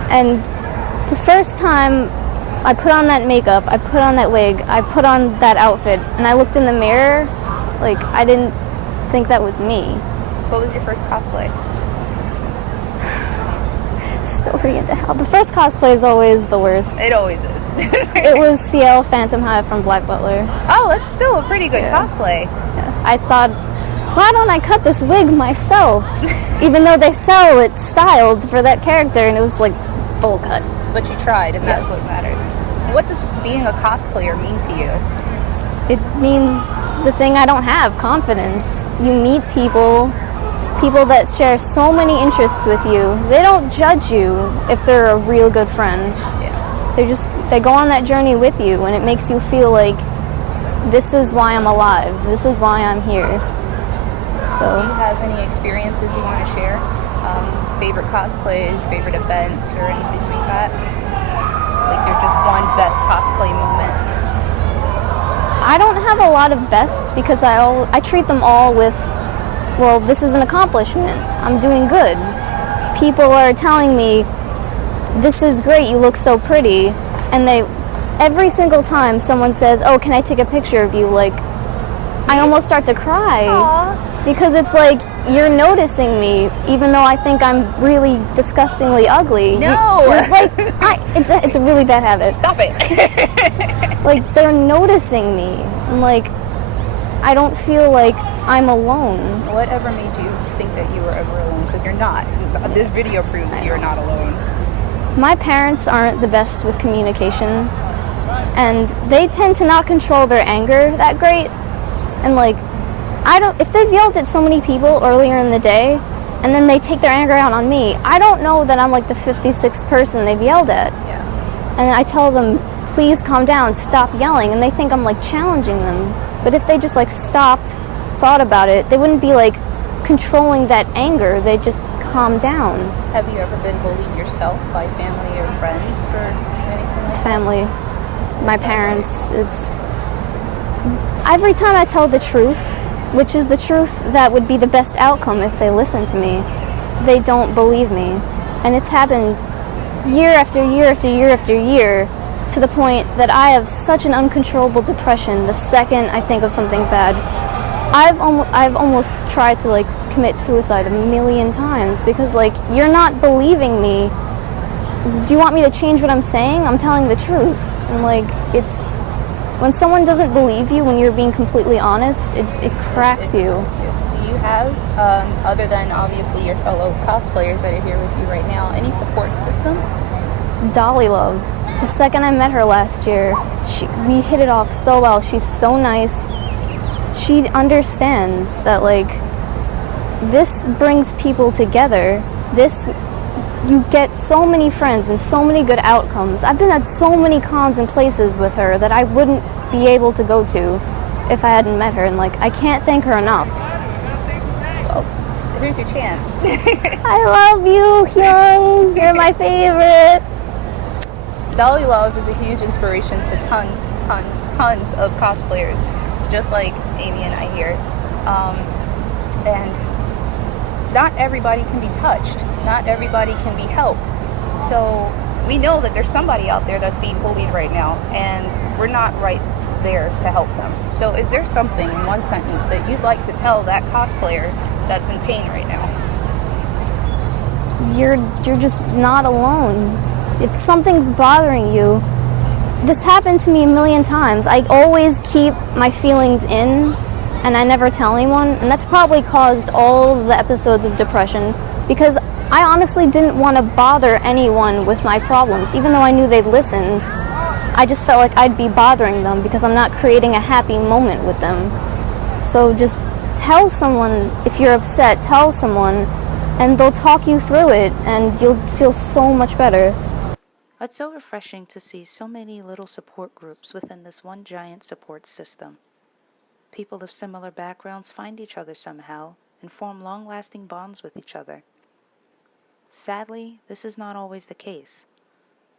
And the first time I put on that makeup, I put on that wig, I put on that outfit, and I looked in the mirror, like, I didn't think that was me. What was your first cosplay? Story into hell. The first cosplay is always the worst. It always is. It was CL Phantom Hive from Black Butler. Oh, that's still a pretty good cosplay. Yeah. I thought, why don't I cut this wig myself? Even though they sell it styled for that character, and it was like full cut. But you tried, and that's what matters. What does being a cosplayer mean to you? It means the thing I don't have, confidence. You meet people that share so many interests with you. They don't judge you if they're a real good friend. Yeah. They go on that journey with you, and it makes you feel like this is why I'm alive. This is why I'm here. So, do you have any experiences you want to share? Favorite cosplays, favorite events, or anything like that? Like your just one best cosplay moment? I don't have a lot of best because I treat them all with, well, this is an accomplishment. I'm doing good. People are telling me, this is great, you look so pretty. And every single time someone says, oh, can I take a picture of you? Like, I almost start to cry. Aww. Because it's like, you're noticing me, even though I think I'm really disgustingly ugly. No! It's a really bad habit. Stop it. Like, they're noticing me. And like, I don't feel like I'm alone. Whatever made you think that you were ever alone? Because you're not. This video proves you're not alone. My parents aren't the best with communication, and they tend to not control their anger that great. And like, if they've yelled at so many people earlier in the day, and then they take their anger out on me, I don't know that I'm like the 56th person they've yelled at. Yeah. And I tell them, please calm down, stop yelling, and they think I'm like challenging them. But if they just like stopped, thought about it, they wouldn't be like controlling that anger, they'd just calm down. Have you ever been bullied yourself by family or friends for anything like Family, my parents, it's... Every time I tell the truth, which is the truth that would be the best outcome if they listen to me, they don't believe me. And it's happened year after year after year after year, to the point that I have such an uncontrollable depression the second I think of something bad. I've almost tried to like commit suicide 1,000,000 times because like, you're not believing me. Do you want me to change what I'm saying? I'm telling the truth. And like, it's, when someone doesn't believe you when you're being completely honest, it cracks you. Do you have, other than obviously your fellow cosplayers that are here with you right now, any support system? Dolly Love. The second I met her last year, we hit it off so well. She's so nice. She understands that like, this brings people together. You get so many friends and so many good outcomes. I've been at so many cons and places with her that I wouldn't be able to go to if I hadn't met her, and like, I can't thank her enough. Well, here's your chance. I love you, Hyung. You're my favorite. Dolly Love is a huge inspiration to tons of cosplayers, just like Amy and I here. And not everybody can be touched. Not everybody can be helped. So we know that there's somebody out there that's being bullied right now, and we're not right there to help them. So is there something in one sentence that you'd like to tell that cosplayer that's in pain right now? You're just not alone. If something's bothering you, this happened to me 1,000,000 times. I always keep my feelings in, and I never tell anyone, and that's probably caused all the episodes of depression, because I honestly didn't want to bother anyone with my problems. Even though I knew they'd listen, I just felt like I'd be bothering them because I'm not creating a happy moment with them. So just tell someone if you're upset, tell someone, and they'll talk you through it, and you'll feel so much better. It's so refreshing to see so many little support groups within this one giant support system. People of similar backgrounds find each other somehow and form long-lasting bonds with each other. Sadly, this is not always the case.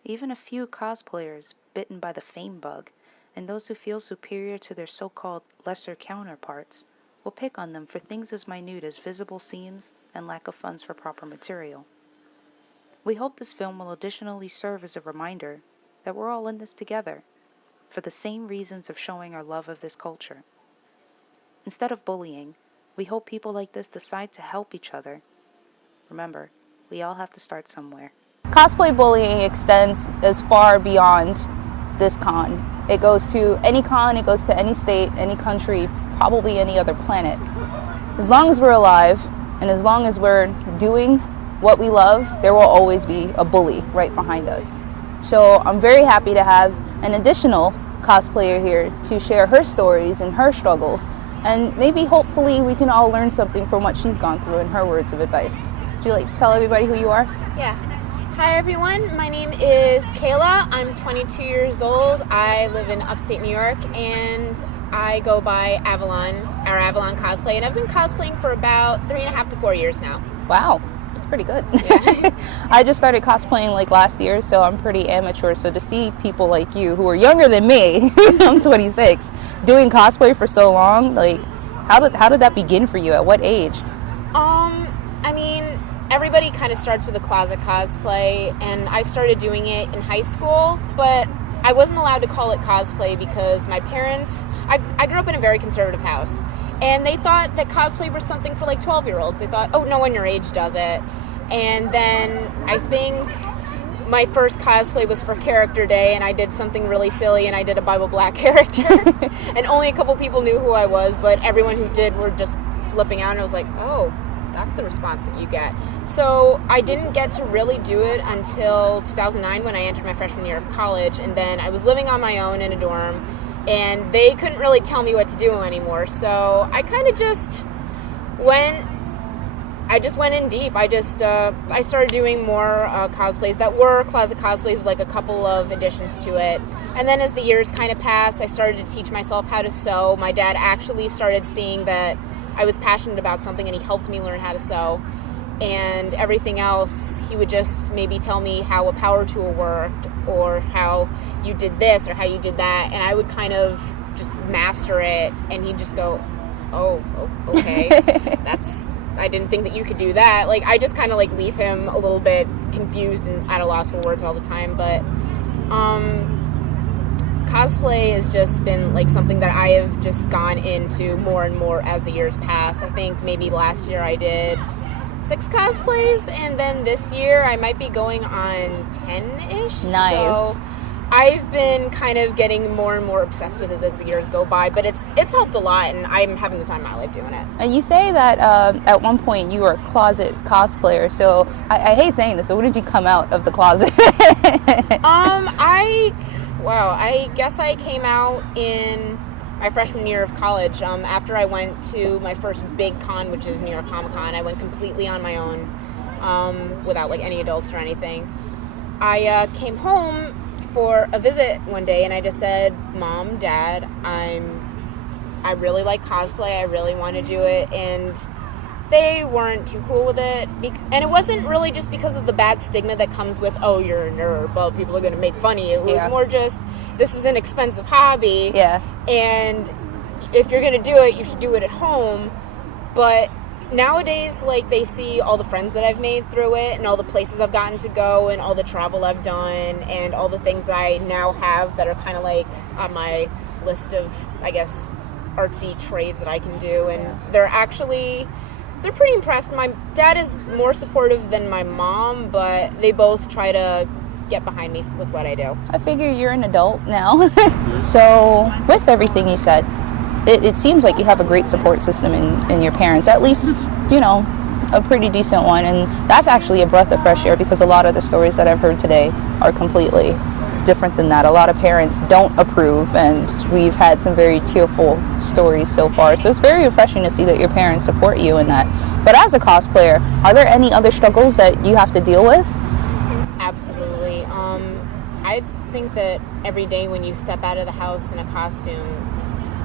Even a few cosplayers bitten by the fame bug, and those who feel superior to their so-called lesser counterparts, will pick on them for things as minute as visible seams and lack of funds for proper material. We hope this film will additionally serve as a reminder that we're all in this together, for the same reasons of showing our love of this culture. Instead of bullying, we hope people like this decide to help each other. Remember, we all have to start somewhere. Cosplay bullying extends as far beyond this con. It goes to any con, it goes to any state, any country, probably any other planet. As long as we're alive, and as long as we're doing what we love, there will always be a bully right behind us. So I'm very happy to have an additional cosplayer here to share her stories and her struggles, and maybe hopefully we can all learn something from what she's gone through and her words of advice. Would you like to tell everybody who you are? Yeah. Hi everyone, my name is Kayla. I'm 22 years old. I live in upstate New York, and I go by Avalon, or Avalon Cosplay, and I've been cosplaying for about 3.5 to 4 years now. Wow, that's pretty good. Yeah. I just started cosplaying like last year, so I'm pretty amateur. So to see people like you who are younger than me, I'm 26, doing cosplay for so long, like how did that begin for you? At what age? I mean, everybody kind of starts with a closet cosplay, and I started doing it in high school, but I wasn't allowed to call it cosplay because my parents, I grew up in a very conservative house, and they thought that cosplay was something for like 12-year-olds. They thought, oh, no one your age does it. And then I think my first cosplay was for Character Day, and I did something really silly, and I did a Bible Black character, and only a couple people knew who I was, but everyone who did were just flipping out, and I was like, oh, that's the response that you get. So I didn't get to really do it until 2009 when I entered my freshman year of college, and then I was living on my own in a dorm, and they couldn't really tell me what to do anymore. So I kind of just went in deep. I started doing more cosplays that were closet cosplays with like a couple of additions to it. And then as the years kind of passed, I started to teach myself how to sew. My dad actually started seeing that I was passionate about something, and he helped me learn how to sew. And everything else, he would just maybe tell me how a power tool worked, or how you did this, or how you did that, and I would kind of just master it, and he'd just go, oh okay, I didn't think that you could do that. Like, I just kind of like leave him a little bit confused and at a loss for words all the time. But cosplay has just been like something that I have just gone into more and more as the years pass. I think maybe last year I did 6 cosplays, and then this year I might be going on 10-ish. Nice. So I've been kind of getting more and more obsessed with it as the years go by, but it's helped a lot, and I'm having the time of my life doing it. And you say that at one point you were a closet cosplayer, so I hate saying this, so when did you come out of the closet? I guess I came out in my freshman year of college. After I went to my first big con, which is New York Comic Con, I went completely on my own, without like any adults or anything. I came home for a visit one day, and I just said, Mom, Dad, I really like cosplay, I really want to do it, and they weren't too cool with it. And it wasn't really just because of the bad stigma that comes with, oh, you're a nerd, well, people are going to make fun of you. It was more just, this is an expensive hobby, and if you're going to do it, you should do it at home. But nowadays, like, they see all the friends that I've made through it, and all the places I've gotten to go, and all the travel I've done, and all the things that I now have that are kind of like on my list of, I guess, artsy trades that I can do. And they're pretty impressed. My dad is more supportive than my mom, but they both try to get behind me with what I do. I figure you're an adult now. So with everything you said, it seems like you have a great support system in your parents, at least, you know, a pretty decent one. And that's actually a breath of fresh air, because a lot of the stories that I've heard today are completely different than that. A lot of parents don't approve, and we've had some very tearful stories so far. So it's very refreshing to see that your parents support you in that. But as a cosplayer, are there any other struggles that you have to deal with? Absolutely. I think that every day when you step out of the house in a costume,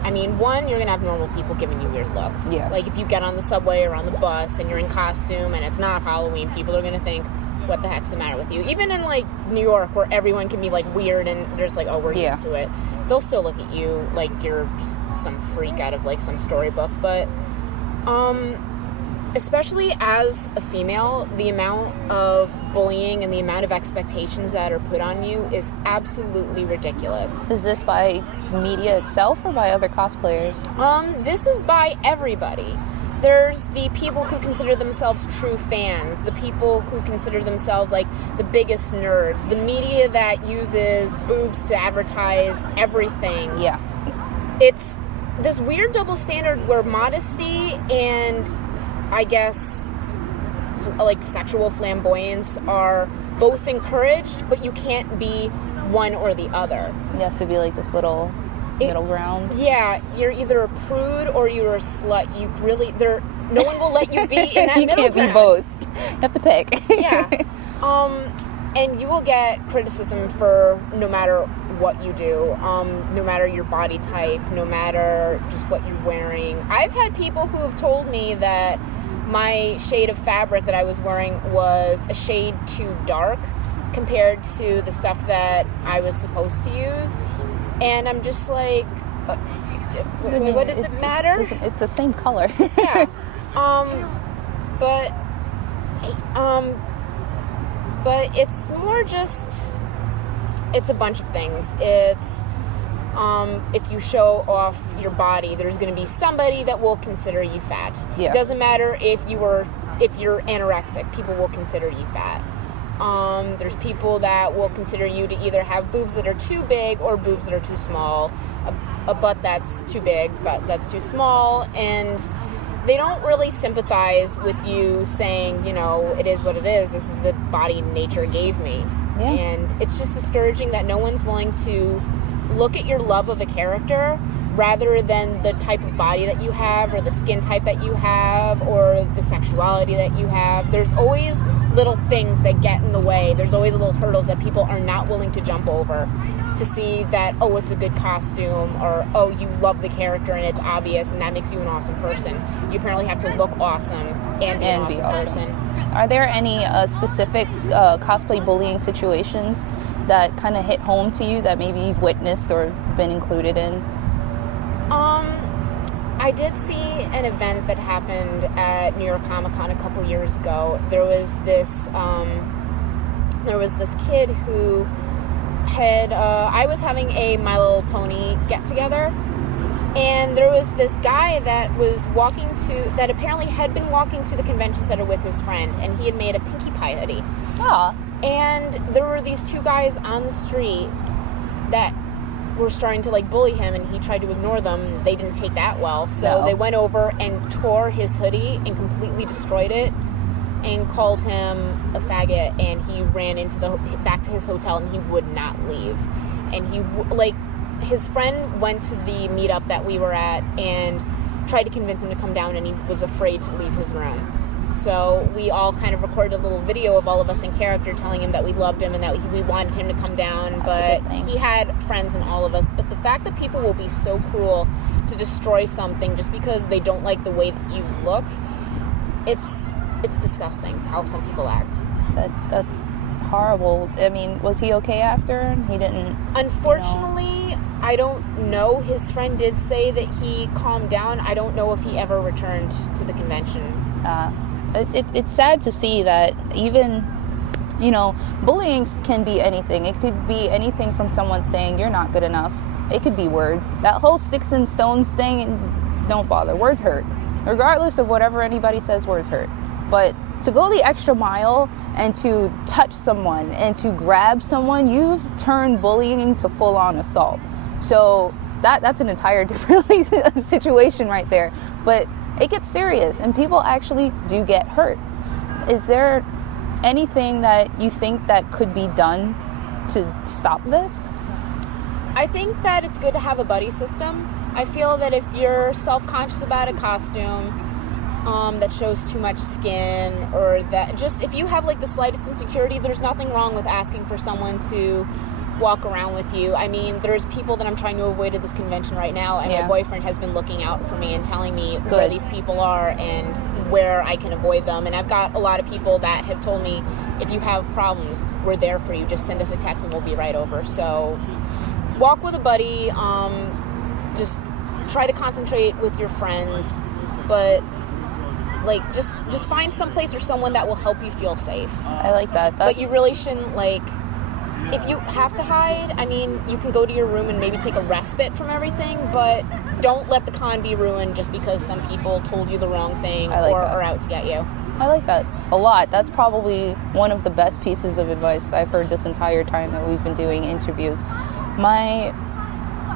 I mean, one, you're going to have normal people giving you weird looks. Yeah. Like, if you get on the subway or on the bus and you're in costume and it's not Halloween, people are going to think, what the heck's the matter with you? Even in, like, New York, where everyone can be, like, weird and they're just like, oh, we're used to it. They'll still look at you like you're just some freak out of, like, some storybook. But, especially as a female, the amount of bullying and the amount of expectations that are put on you is absolutely ridiculous. Is this by media itself or by other cosplayers? This is by everybody. There's the people who consider themselves true fans, the people who consider themselves like the biggest nerds, the media that uses boobs to advertise everything. Yeah. It's this weird double standard where modesty and, I guess, like, sexual flamboyance are both encouraged, but you can't be one or the other. You have to be like this little middle ground. Yeah, you're either a prude or you're a slut. You really, no one will let you be in that you middle can't ground. be both. You have to pick. Yeah. And you will get criticism for no matter what you do, no matter your body type, no matter just what you're wearing. I've had people who have told me that my shade of fabric that I was wearing was a shade too dark compared to the stuff that I was supposed to use. And I'm just like, what does it matter? It's the same color. Yeah. But it's more just, it's a bunch of things. It's, if you show off your body, there's going to be somebody that will consider you fat. Yeah. It doesn't matter if you're anorexic, people will consider you fat. There's people that will consider you to either have boobs that are too big or boobs that are too small, a butt that's too big, butt that's too small, and they don't really sympathize with you saying, you know, it is what it is. This is the body nature gave me. Yeah. And it's just discouraging that no one's willing to look at your love of a character rather than the type of body that you have or the skin type that you have or the sexuality that you have. There's always little things that get in the way. There's always little hurdles that people are not willing to jump over to see that, oh, it's a good costume, or, oh, you love the character and it's obvious and that makes you an awesome person. You apparently have to look awesome and be an awesome person. Are there any specific cosplay bullying situations that kind of hit home to you that maybe you've witnessed or been included in? I did see an event that happened at New York Comic Con a couple years ago. There was this kid who had, I was having a My Little Pony get together, and there was this guy that apparently had been walking to the convention center with his friend, and he had made a Pinkie Pie hoodie. Ah. And there were these two guys on the street that were starting to like bully him, and he tried to ignore them. They didn't take that well, so they went over and tore his hoodie and completely destroyed it and called him a faggot, and he ran back to his hotel, and he would not leave. And his friend went to the meetup that we were at and tried to convince him to come down, and he was afraid to leave his room. So we all kind of recorded a little video of all of us in character telling him that we loved him and that we wanted him to come down. But he had friends in all of us. But the fact that people will be so cruel to destroy something just because they don't like the way that you look, it's disgusting how some people act. That's horrible. I mean, was he okay after? He didn't... Unfortunately, I don't know. His friend did say that he calmed down. I don't know if he ever returned to the convention. It's sad to see that even, bullying can be anything. It could be anything from someone saying you're not good enough. It could be words. That whole sticks and stones thing, don't bother. Words hurt. Regardless of whatever anybody says, words hurt. But to go the extra mile and to touch someone and to grab someone, you've turned bullying to full-on assault. So that's an entire different situation right there. But it gets serious, and people actually do get hurt. Is there anything that you think that could be done to stop this? I think that it's good to have a buddy system. I feel that if you're self-conscious about a costume that shows too much skin, or that just if you have like the slightest insecurity, there's nothing wrong with asking for someone to walk around with you. I mean, there's people that I'm trying to avoid at this convention right now, and my boyfriend has been looking out for me and telling me where these people are and where I can avoid them. And I've got a lot of people that have told me, if you have problems, we're there for you. Just send us a text and we'll be right over. So walk with a buddy. Just try to concentrate with your friends, but like just find some place or someone that will help you feel safe. I like that. But you really shouldn't, like, if you have to hide, I mean, you can go to your room and maybe take a respite from everything, but don't let the con be ruined just because some people told you the wrong thing or are out to get you. I like that a lot. That's probably one of the best pieces of advice I've heard this entire time that we've been doing interviews. My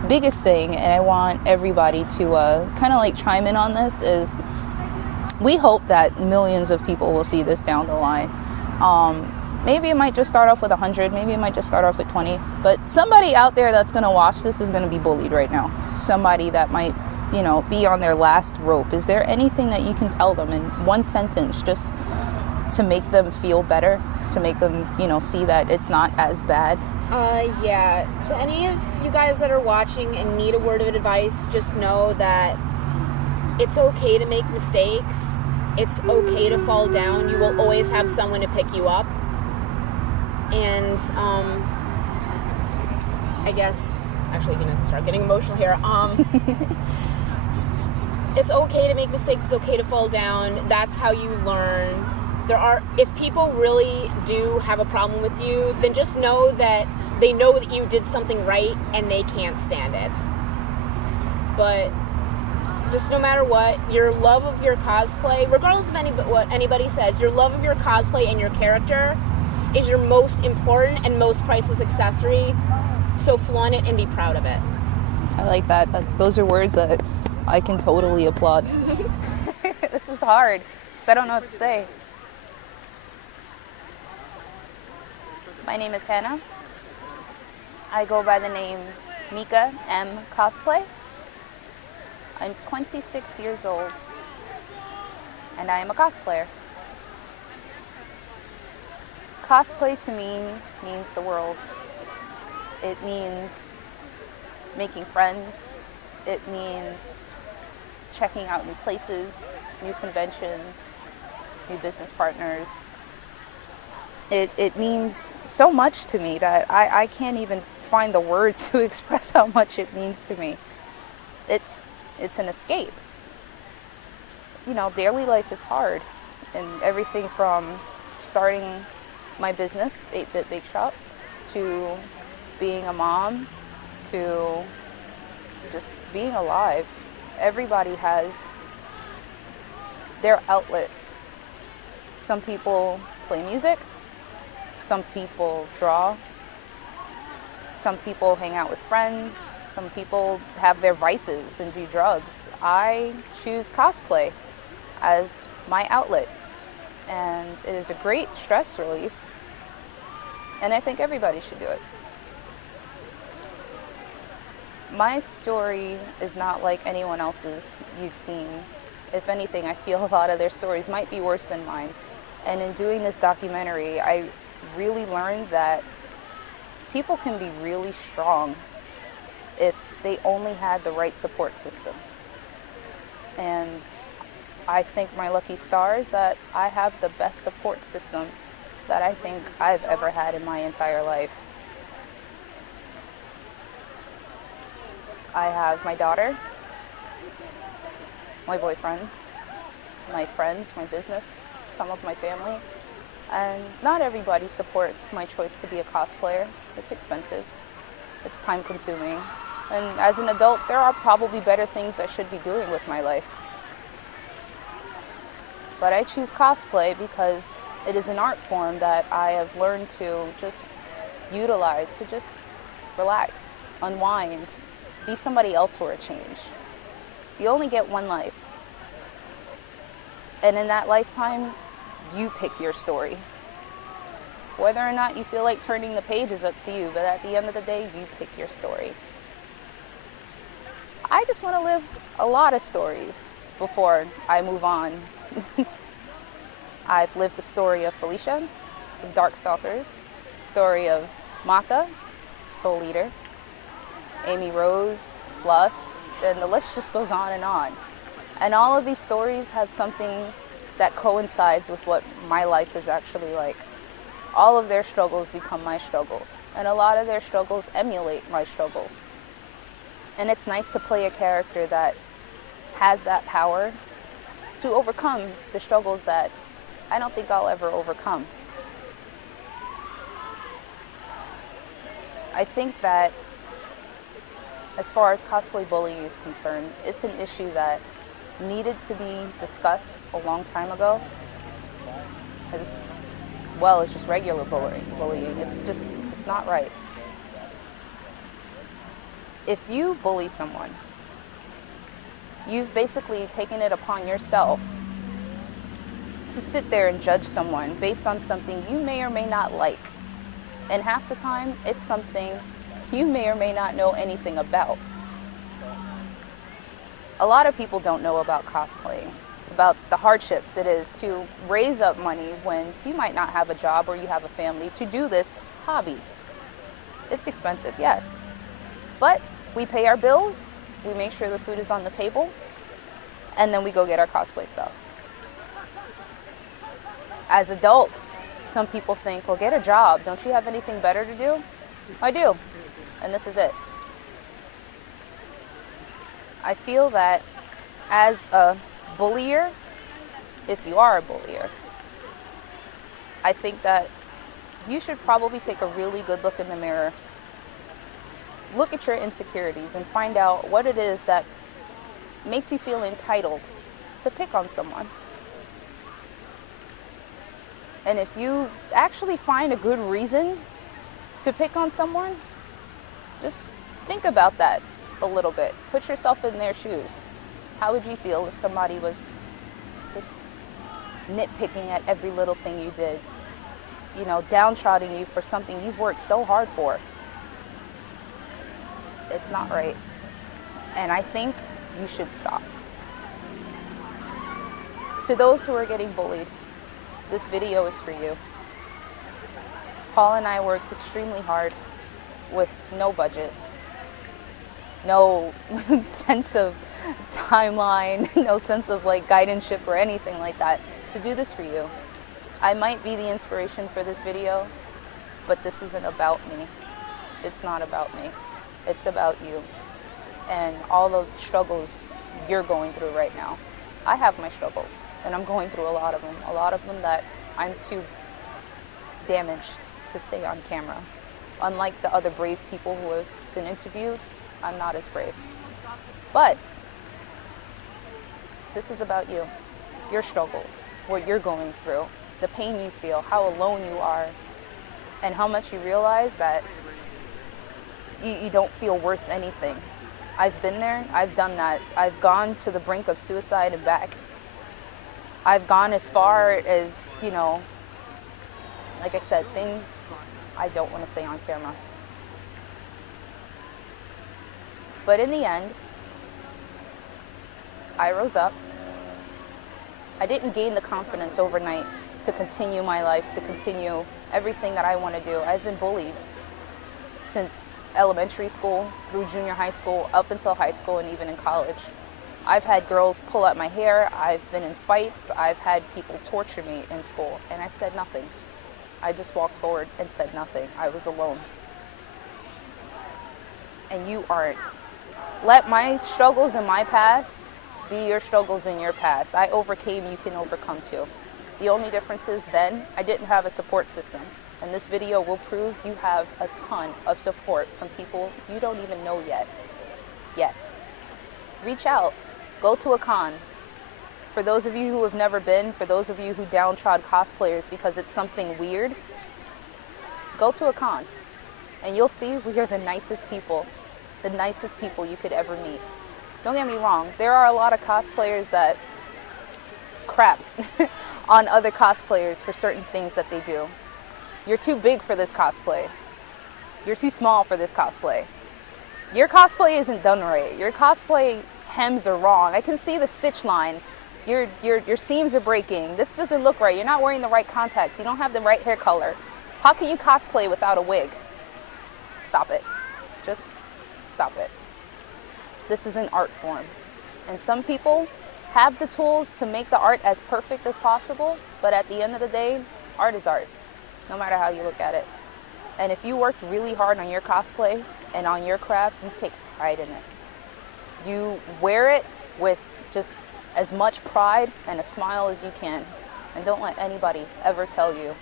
biggest thing, and I want everybody to kind of like chime in on this, is we hope that millions of people will see this down the line. Maybe it might just start off with 100, maybe it might just start off with 20, but somebody out there that's going to watch this is going to be bullied right now. Somebody that might, you know, be on their last rope. Is there anything that you can tell them in one sentence just to make them feel better, to make them, you know, see that it's not as bad? Yeah, to any of you guys that are watching and need a word of advice, just know that it's okay to make mistakes. It's okay to fall down. You will always have someone to pick you up. And I guess, actually, I'm gonna start getting emotional here. It's okay to make mistakes. It's okay to fall down. That's how you learn. If people really do have a problem with you, then just know that they know that you did something right and they can't stand it. But just no matter what, your love of your cosplay, regardless of what anybody says, your love of your cosplay and your character is your most important and most priceless accessory. So flaunt it and be proud of it. I like that. Those are words that I can totally applaud. This is hard because I don't know what to say. My name is Hannah. I go by the name Mika M Cosplay. I'm 26 years old and I am a cosplayer. Cosplay to me means the world. It means making friends. It means checking out new places, new conventions, new business partners. It means so much to me that I can't even find the words to express how much it means to me. It's an escape. You know, daily life is hard, and everything from starting my business, 8-Bit Bake Shop, to being a mom, to just being alive. Everybody has their outlets. Some people play music, some people draw, some people hang out with friends, some people have their vices and do drugs. I choose cosplay as my outlet, and it is a great stress relief, and I think everybody should do it. My story is not like anyone else's you've seen. If anything, I feel a lot of their stories might be worse than mine. And in doing this documentary, I really learned that people can be really strong if they only had the right support system. And I think my lucky stars that I have the best support system that I think I've ever had in my entire life. I have my daughter, my boyfriend, my friends, my business, some of my family, and not everybody supports my choice to be a cosplayer. It's expensive, it's time consuming, and as an adult, there are probably better things I should be doing with my life. But I choose cosplay because it is an art form that I have learned to just utilize, to just relax, unwind, Be somebody else for a change. You only get one life. And in that lifetime, you pick your story. Whether or not you feel like turning the page is up to you, but at the end of the day, you pick your story. I just want to live a lot of stories before I move on. I've lived the story of Felicia, of Darkstalkers, story of Maka, Soul Eater, Amy Rose, Lust, and the list just goes on. And all of these stories have something that coincides with what my life is actually like. All of their struggles become my struggles, and a lot of their struggles emulate my struggles. And it's nice to play a character that has that power to overcome the struggles that I don't think I'll ever overcome. I think that as far as cosplay bullying is concerned, it's an issue that needed to be discussed a long time ago. As well as just regular bullying. It's not right. If you bully someone, you've basically taken it upon yourself to sit there and judge someone based on something you may or may not like. And half the time, it's something you may or may not know anything about. A lot of people don't know about cosplaying, about the hardships it is to raise up money when you might not have a job or you have a family to do this hobby. It's expensive, yes. But we pay our bills, we make sure the food is on the table, and then we go get our cosplay stuff. As adults, some people think, well, get a job. Don't you have anything better to do? I do, and this is it. I feel that as a bullier, if you are a bullier, I think that you should probably take a really good look in the mirror. Look at your insecurities and find out what it is that makes you feel entitled to pick on someone. And if you actually find a good reason to pick on someone, just think about that a little bit. Put yourself in their shoes. How would you feel if somebody was just nitpicking at every little thing you did? You know, downtrodden you for something you've worked so hard for. It's not right. And I think you should stop. To those who are getting bullied, this video is for you. Paul and I worked extremely hard with no budget, no sense of timeline, no sense of like guidance-ship or anything like that to do this for you. I might be the inspiration for this video, but this isn't about me. It's not about me. It's about you and all the struggles you're going through right now. I have my struggles, and I'm going through a lot of them that I'm too damaged to say on camera. Unlike the other brave people who have been interviewed, I'm not as brave. But this is about you, your struggles, what you're going through, the pain you feel, how alone you are, and how much you realize that you don't feel worth anything. I've been there, I've done that. I've gone to the brink of suicide and back. I've gone as far as, you know, like I said, things I don't want to say on camera. But in the end, I rose up. I didn't gain the confidence overnight to continue my life, to continue everything that I want to do. I've been bullied since elementary school, through junior high school, up until high school, and even in college. I've had girls pull at my hair, I've been in fights, I've had people torture me in school, and I said nothing. I just walked forward and said nothing. I was alone. And you aren't. Let my struggles in my past be your struggles in your past. I overcame, you can overcome too. The only difference is then I didn't have a support system. And this video will prove you have a ton of support from people you don't even know yet. Reach out. Go to a con. For those of you who have never been, for those of you who downtrod cosplayers because it's something weird, go to a con. And you'll see we are the nicest people. the nicest people you could ever meet. Don't get me wrong, there are a lot of cosplayers that crap on other cosplayers for certain things that they do. You're too big for this cosplay. You're too small for this cosplay. Your cosplay isn't done right. Your cosplay hems are wrong. I can see the stitch line. Your seams are breaking. This doesn't look right. You're not wearing the right contacts. You don't have the right hair color. How can you cosplay without a wig? Stop it. Just stop it. This is an art form. And some people have the tools to make the art as perfect as possible, but at the end of the day, art is art, no matter how you look at it. And if you worked really hard on your cosplay and on your craft, you take pride in it. You wear it with just as much pride and a smile as you can. And don't let anybody ever tell you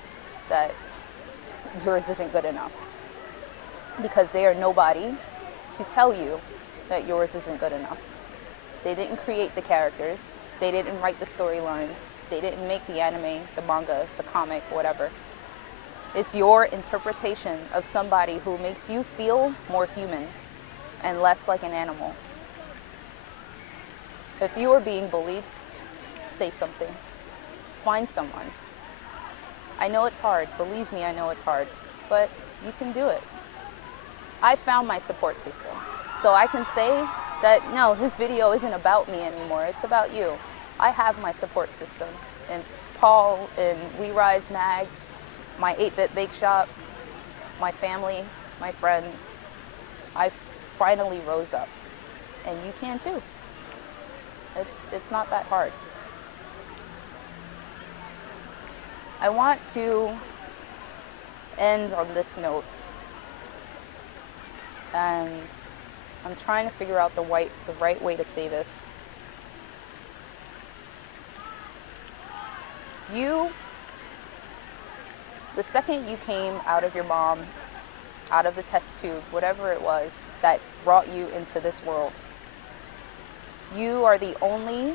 that yours isn't good enough. Because they are nobody to tell you that yours isn't good enough. They didn't create the characters. They didn't write the storylines. They didn't make the anime, the manga, the comic, whatever. It's your interpretation of somebody who makes you feel more human and less like an animal. If you are being bullied, say something. Find someone. I know it's hard. Believe me, I know it's hard. But you can do it. I found my support system. So I can say that, no, this video isn't about me anymore. It's about you. I have my support system. And Paul and We Rise Mag, my 8-bit bake shop, my family, my friends. I finally rose up. And you can too. It's not that hard. I want to end on this note. And I'm trying to figure out the right way to say this. The second you came out of your mom, out of the test tube, whatever it was that brought you into this world, you are the only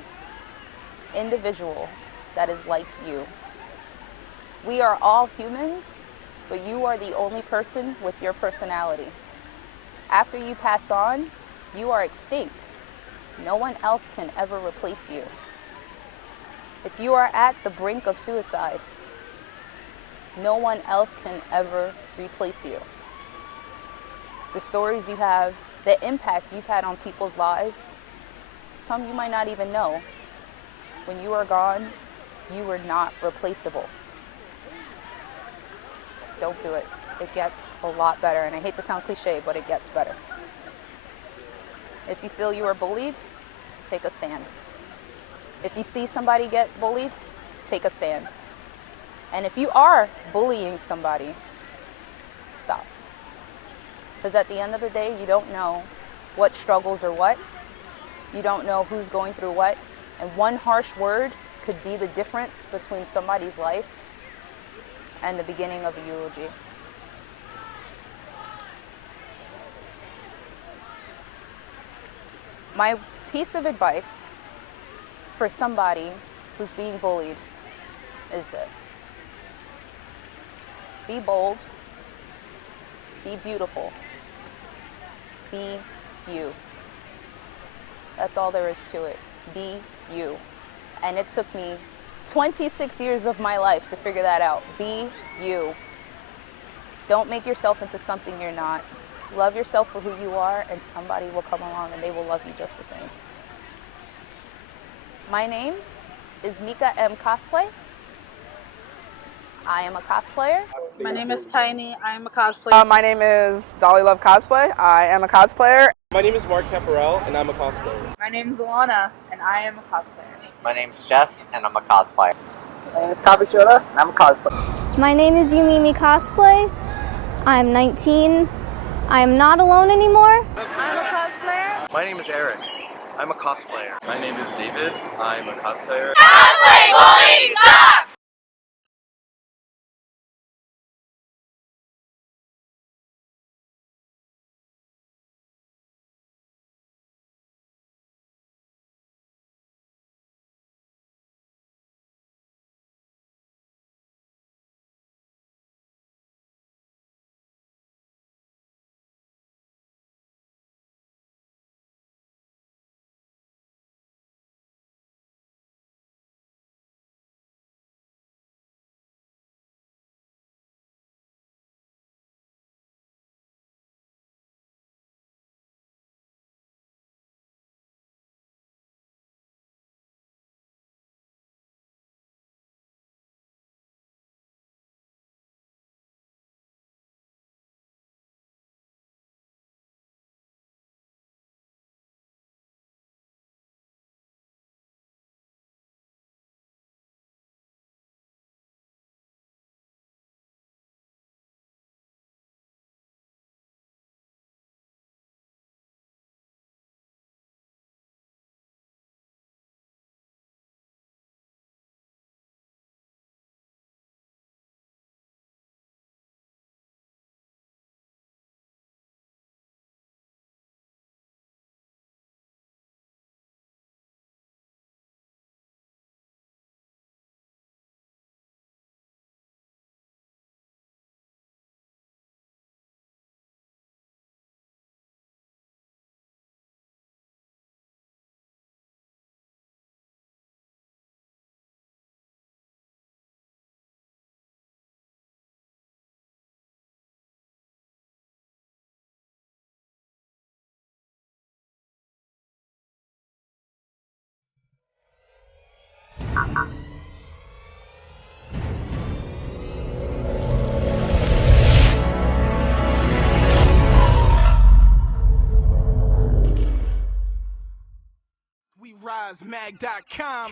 individual that is like you. We are all humans, but you are the only person with your personality. After you pass on, you are extinct. No one else can ever replace you. If you are at the brink of suicide, no one else can ever replace you. The stories you have, the impact you've had on people's lives, some you might not even know. When you are gone, you are not replaceable. Don't do it. It gets a lot better. And I hate to sound cliche, but it gets better. If you feel you are bullied, take a stand. If you see somebody get bullied, take a stand. And if you are bullying somebody, stop. Because at the end of the day, you don't know what struggles are what. You don't know who's going through what. And one harsh word could be the difference between somebody's life and the beginning of a eulogy. My piece of advice for somebody who's being bullied is this. Be bold. Be beautiful. Be you. That's all there is to it. Be you. And it took me 26 years of my life to figure that out. Be you. Don't make yourself into something you're not. Love yourself for who you are, and somebody will come along and they will love you just the same. My name is Mika M. Cosplay. I am a cosplayer. My name is Tiny. I am a cosplayer. My name is Dolly Love Cosplay. I am a cosplayer. My name is Mark Caparel, and I'm a cosplayer. My name's Alana, and I am a cosplayer. My name's Jeff, and I'm a cosplayer. My name is Kabishota, and I'm a cosplayer. My name is Yumimi Cosplay. I'm 19. I am not alone anymore. I'm a cosplayer. My name is Eric. I'm a cosplayer. My name is David. I'm a cosplayer. Cosplay bullying sucks! WeRiseMag.com.